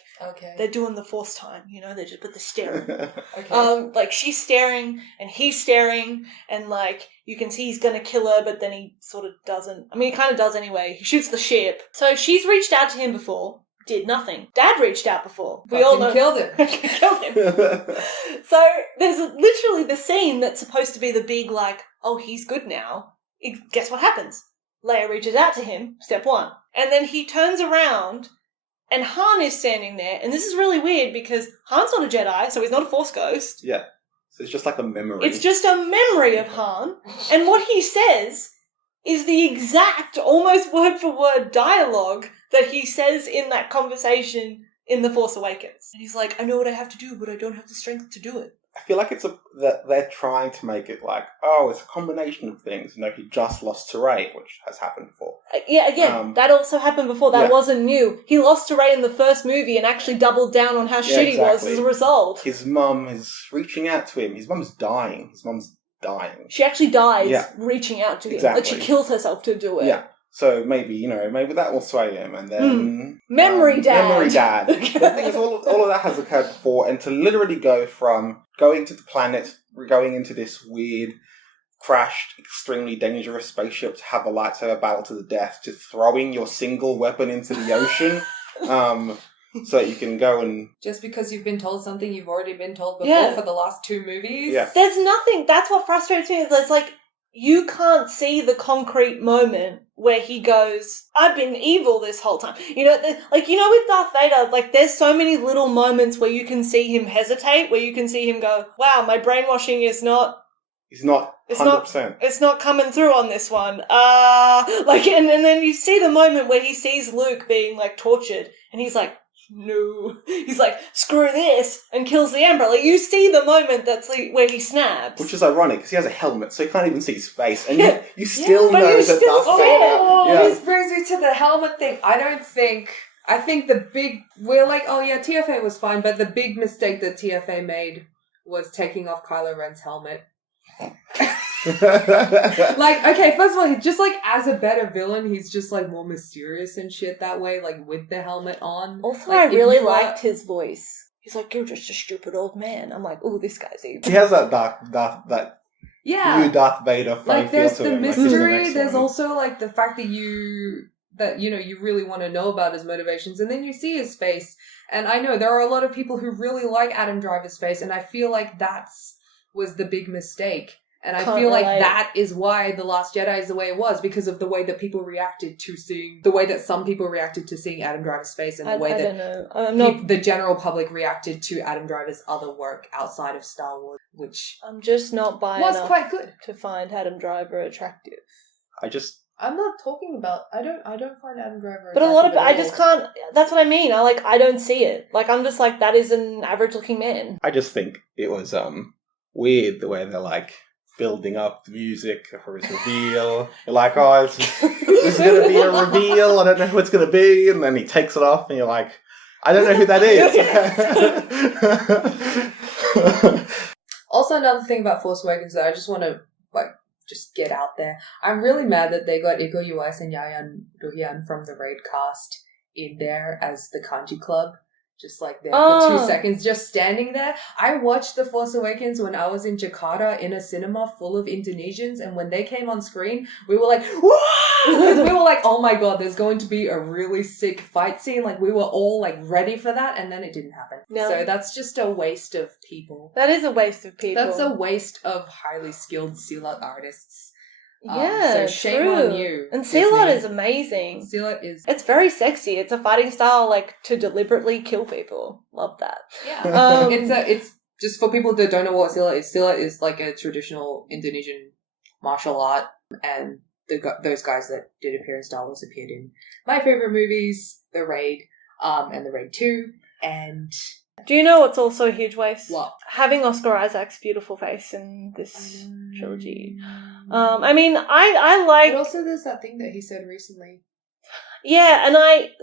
they're doing the force time, but they're staring. Okay. Like, she's staring, and he's staring, and, like, you can see he's gonna kill her, but then he sort of doesn't. I mean, he kind of does anyway. He shoots the ship. So she's reached out to him before, did nothing. Dad reached out before. We all know. Killed him. Killed him. So there's literally the scene that's supposed to be the big, like, oh, he's good now. Guess what happens? Leia reaches out to him, step one. And then he turns around and Han is standing there. And this is really weird because Han's not a Jedi, so he's not a Force ghost. Yeah. So it's just like a memory. It's just a memory of Han. And what he says is the exact, almost word for word dialogue that he says in that conversation in The Force Awakens. And he's like, I know what I have to do, but I don't have the strength to do it. I feel like that they're trying to make it like, oh, it's a combination of things. He just lost to Rey, which has happened before. Yeah, again, that also happened before. That wasn't new. He lost to Rey in the first movie and actually doubled down on how shitty he was as a result. His mum is reaching out to him. His mum's dying. She actually dies reaching out to him. Exactly. Like, she kills herself to do it. Yeah. So maybe that will sway him, and then Memory Dad. The thing is, all of that has occurred before, and to literally go from going to the planet, going into this weird, crashed, extremely dangerous spaceship to have a lightsaber battle to the death, to throwing your single weapon into the ocean, so that you can go and just because you've been told something you've already been told before for the last 2 movies. Yeah. There's nothing. That's what frustrates me. It's like, you can't see the concrete moment where he goes, I've been evil this whole time. With Darth Vader, like, there's so many little moments where you can see him hesitate, where you can see him go, wow, my brainwashing is not He's not It's 100%. It's not coming through on this one. And then you see the moment where he sees Luke being like tortured, and he's like, no. He's like, screw this, and kills the Emperor. Like, you see the moment that's like where he snaps. Which is ironic, because he has a helmet, so you can't even see his face. And you still but know you that still Darth see Vader... it. This brings me to the helmet thing. I think we're like, oh yeah, TFA was fine, but the big mistake that TFA made was taking off Kylo Ren's helmet. Like, okay, first of all, just like as a better villain, he's just like more mysterious and shit that way, like with the helmet on. Also, like, I really liked his voice. He's like, you're just a stupid old man. I'm like, oh, this guy's evil. He has that new Darth Vader funny like feel there's to the him. Like, he's mystery. next There's one. also like the fact that you really want to know about his motivations, and then you see his face. And I know there are a lot of people who really like Adam Driver's face, and I feel like was the big mistake. And I feel like that is why The Last Jedi is the way it was, because of the way that people reacted to seeing, the way that some people reacted to seeing Adam Driver's face, and the way that the general public reacted to Adam Driver's other work outside of Star Wars, which I'm just not buying was enough quite good to find Adam Driver attractive. I'm not talking about. I don't find Adam Driver. But a lot of I just can't. That's what I mean. I don't see it. Like, I'm just like, that is an average looking man. I just think it was weird the way they're like building up the music for his reveal. You're like, oh, this is going to be a reveal. I don't know who it's going to be. And then he takes it off and you're like, I don't know who that is. Also, another thing about Force Awakens that I just want to just get out there. I'm really mad that they got Iko Uwais and Yayan Ruhian from the Raid cast in there as the Kanji Club. Just like there for 2 seconds, just standing there. I watched The Force Awakens when I was in Jakarta in a cinema full of Indonesians, and when they came on screen, we were like, whoa! Because we were like, oh my god, there's going to be a really sick fight scene. Like, we were all like ready for that, and then it didn't happen. No. So that's just a waste of people. That is a waste of people. That's a waste of highly skilled silat artists. Yeah, so shame true. on you. And silat is amazing. Silat is... It's very sexy. It's a fighting style, like, to deliberately kill people. Love that. Yeah. It's just for people that don't know what silat is. Silat is like a traditional Indonesian martial art, and those guys that did appear in Star Wars appeared in my favorite movies, The Raid, and The Raid 2, and... Do you know what's also a huge waste? What? Having Oscar Isaac's beautiful face in this trilogy. I mean, I like... But also there's that thing that he said recently. Yeah, and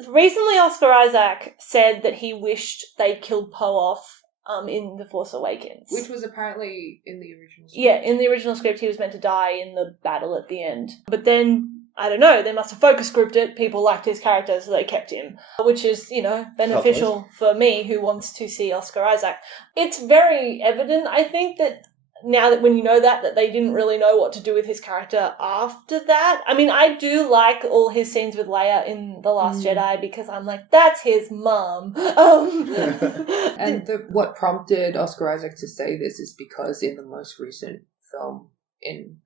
recently Oscar Isaac said that he wished they'd killed Poe off in The Force Awakens. Which was apparently in the original script. Yeah, in the original script he was meant to die in the battle at the end. But then, I don't know, they must have focus grouped it, people liked his character so they kept him. Which is, beneficial for me who wants to see Oscar Isaac. It's very evident, I think, that now that when you know that they didn't really know what to do with his character after that. I mean, I do like all his scenes with Leia in The Last Jedi because I'm like, that's his mum. And what prompted Oscar Isaac to say this is because in the most recent film, in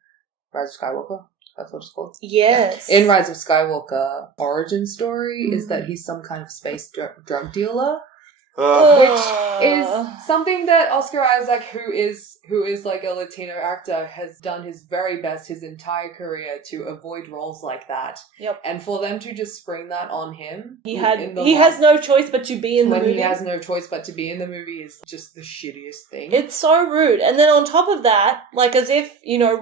Rise of Skywalker, that's what it's called? Yes. In Rise of Skywalker, origin story is that he's some kind of space drug dealer. Which is something that Oscar Isaac, who is like a Latino actor, has done his very best his entire career to avoid roles like that. Yep. And for them to just spring that on him, he has no choice but to be in the movie. When he has no choice but to be in the movie is just the shittiest thing. It's so rude. And then on top of that, like, as if,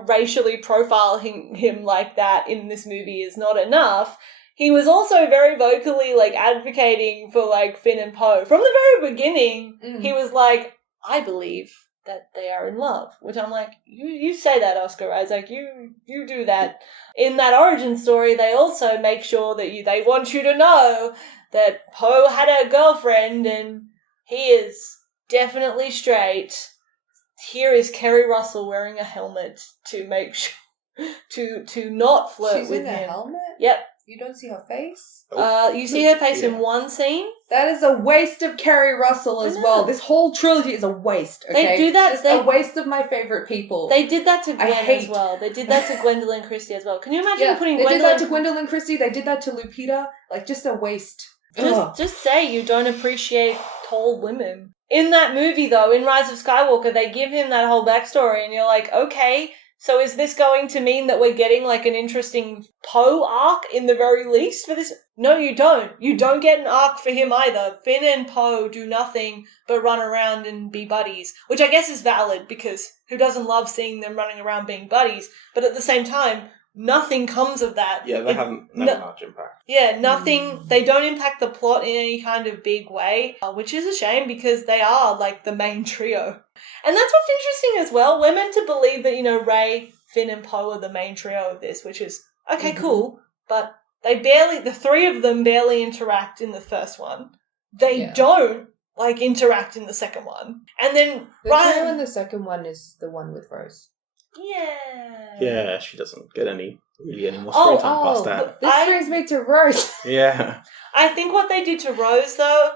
racially profiling him like that in this movie is not enough, he was also very vocally, like, advocating for, like, Finn and Poe. From the very beginning, he was like, I believe that they are in love. Which I'm like, you say that, Oscar Isaac. You do that. In that origin story, they also make sure that they want you to know that Poe had a girlfriend and he is definitely straight. Here is Kerry Russell wearing a helmet to make sure, to not flirt She's with in him. a helmet? Yep. You don't see her face? You see her face in one scene. That is a waste of Kerry Russell as well. This whole trilogy is a waste, okay? They do that. It's a waste of my favourite people. They did that to Gwen as well. They did that to Gwendolyn Christie as well. Can you imagine putting Gwendolyn... They did that to Gwendolyn Christie. They did that to Lupita. Like, just a waste. Just say you don't appreciate tall women. in that movie, though, in Rise of Skywalker, they give him that whole backstory, and you're like, okay, so is this going to mean that we're getting, like, an interesting Poe arc in the very least for this? No, you don't. You don't get an arc for him either. Finn and Poe do nothing but run around and be buddies, which I guess is valid, because who doesn't love seeing them running around being buddies? But at the same time, nothing comes of that. Yeah, they haven't much impact. Yeah, nothing. They don't impact the plot in any kind of big way, which is a shame because they are, like, the main trio. And that's what's interesting as well. We're meant to believe that, you know, Rey, Finn, and Poe are the main trio of this, which is, okay, cool, but the three of them barely interact in the first one. They don't, like, interact in the second one. And then the trio in the second one is the one with Rose. Yeah. Yeah, she doesn't get any more screen time past that. This brings me to Rose. Yeah. I think what they did to Rose, though,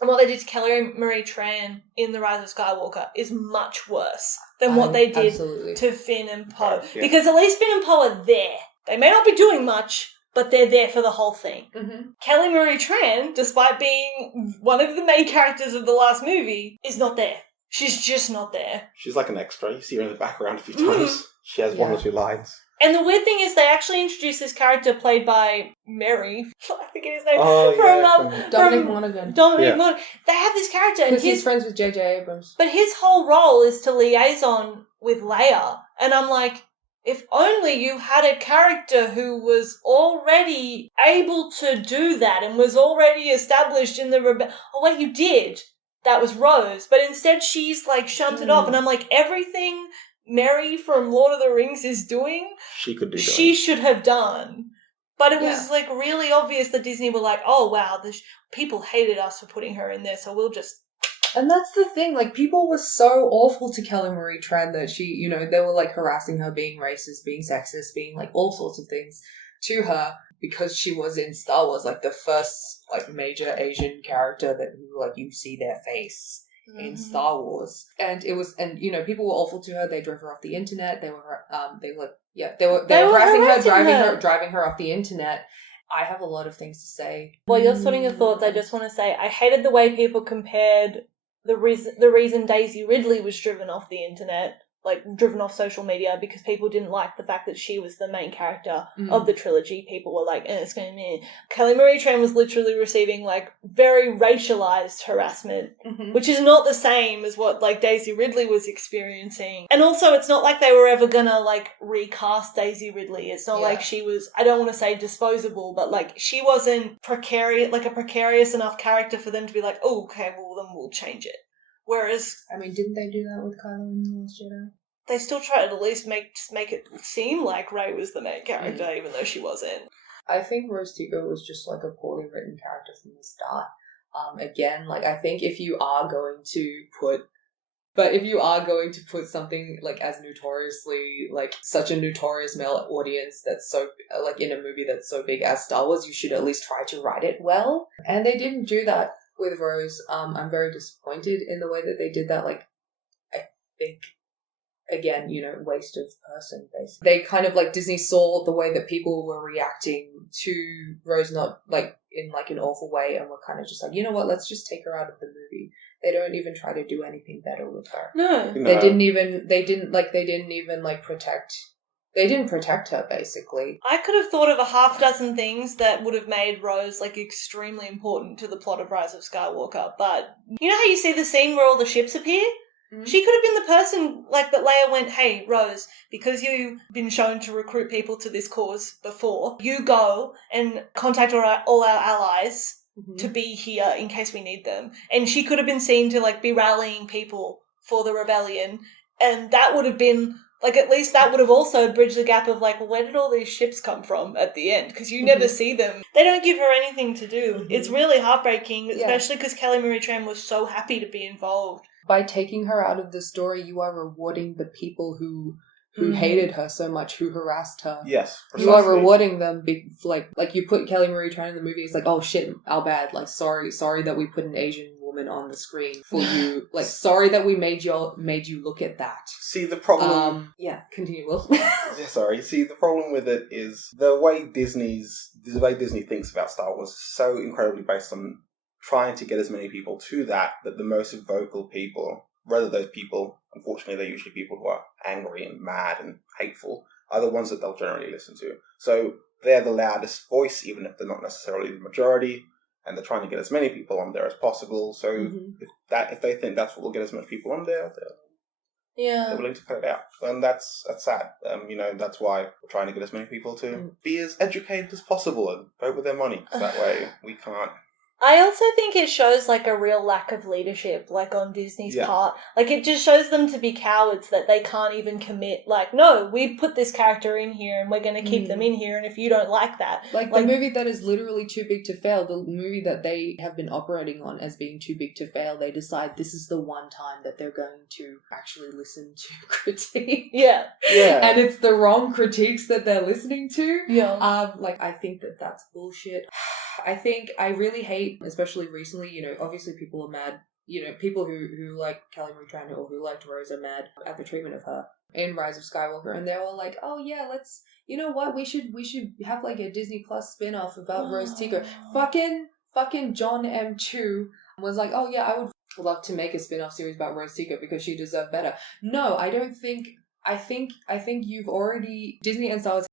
and what they did to Kelly Marie Tran in The Rise of Skywalker is much worse than what they did to Finn and Poe. Yeah. Because at least Finn and Poe are there. They may not be doing much, but they're there for the whole thing. Mm-hmm. Kelly Marie Tran, despite being one of the main characters of the last movie, is not there. She's just not there. She's like an extra. You see her in the background a few times. She has one or two lines. And the weird thing is they actually introduced this character played by Mary. I forget his name. From Dominic Monaghan. Monaghan. They have this character. Because he's friends with J.J. Abrams. But his whole role is to liaison with Leia. And I'm like, if only you had a character who was already able to do that and was already established in the Oh, wait, you did. That was Rose. But instead she's, like, shunted off. And I'm like, everything Mary from Lord of the Rings is doing, she should have done. But it was, like, really obvious that Disney were like, oh, wow, people hated us for putting her in there, so we'll just... And that's the thing, like, people were so awful to Kelly Marie Tran that she, you know, they were, like, harassing her, being racist, being sexist, being, like, all sorts of things to her because she was in Star Wars, like, the first, like, major Asian character that, like, you see their face in Star Wars. And it was, and, you know, people were awful to her. They drove her off the internet. They were harassing her, driving her off the internet. I have a lot of things to say. While you're sorting your thoughts, I just want to say I hated the way people compared the reason Daisy Ridley was driven off the internet, like driven off social media, because people didn't like the fact that she was the main character of the trilogy. People were like, it's going to be... Kelly Marie Tran was literally receiving, like, very racialized harassment, which is not the same as what, like, Daisy Ridley was experiencing. And also, it's not like they were ever gonna, like, recast Daisy Ridley. It's not like she was, I don't want to say disposable, but, like, she wasn't a precarious enough character for them to be like, oh, okay, well, then we'll change it. Whereas... I mean, didn't they do that with Kylo in The Last Jedi? They still tried to at least make it seem like Rey was the main character, even though she wasn't. I think Rose Tico was just, like, a poorly written character from the start. Again, like, I think if you are going to put something, like, as notoriously, like, such a notorious male audience that's so, like, in a movie that's so big as Star Wars, you should at least try to write it well. And they didn't do that with Rose. I'm very disappointed in the way that they did that. Like, I think, again, you know, waste of person, basically. They kind of, like, Disney saw the way that people were reacting to Rose, not, like, in, like, an awful way, and were kind of just like, you know what, let's just take her out of the movie. They don't even try to do anything better with her. No. They didn't even protect her, basically. I could have thought of a half dozen things that would have made Rose, like, extremely important to the plot of Rise of Skywalker, but you know how you see the scene where all the ships appear? She could have been the person, like, that Leia went, hey, Rose, because you've been shown to recruit people to this cause before, you go and contact all our allies to be here in case we need them. And she could have been seen to, like, be rallying people for the rebellion, and that would have been... Like, at least that would have also bridged the gap of, like, well, where did all these ships come from at the end? Because you never see them. They don't give her anything to do. It's really heartbreaking, especially because Kelly Marie Tran was so happy to be involved. By taking her out of the story, you are rewarding the people who hated her so much, who harassed her. Yes, precisely. You are rewarding them, like you put Kelly Marie Tran in the movie, it's like, oh shit, our bad, like, sorry that we put an Asian woman on the screen for you, like, sorry that we made you look at that. See, the problem... continue, Will. Sorry, see, the problem with it is the way Disney thinks about Star Wars is so incredibly based on trying to get as many people to that the most vocal people, rather those people, unfortunately they're usually people who are angry and mad and hateful, are the ones that they'll generally listen to. So they're the loudest voice, even if they're not necessarily the majority, and they're trying to get as many people on there as possible. So if they think that's what will get as much people on there, they're willing to cut it out. And that's sad. That's why we're trying to get as many people to be as educated as possible and vote with their money. Because that way we can't. I also think it shows, like, a real lack of leadership, like, on Disney's part. Like, it just shows them to be cowards that they can't even commit, like, no, we put this character in here and we're going to keep them in here, and if you don't like that... Like, the movie that is literally too big to fail, the movie that they have been operating on as being too big to fail, they decide this is the one time that they're going to actually listen to critique. Yeah. And it's the wrong critiques that they're listening to. Yeah. I think that that's bullshit. I really hate, especially recently, obviously people are mad, people who like Kelly Marie Tran or who liked Rose are mad at the treatment of her in Rise of Skywalker, and they're all like, oh yeah, let's, you know what, we should have like a Disney Plus spin-off about Rose Tico. Fucking John M2 was like, oh yeah, I would love to make a spin-off series about Rose Tico because she deserved better. No, I don't think. I think you've already, Disney and Star Wars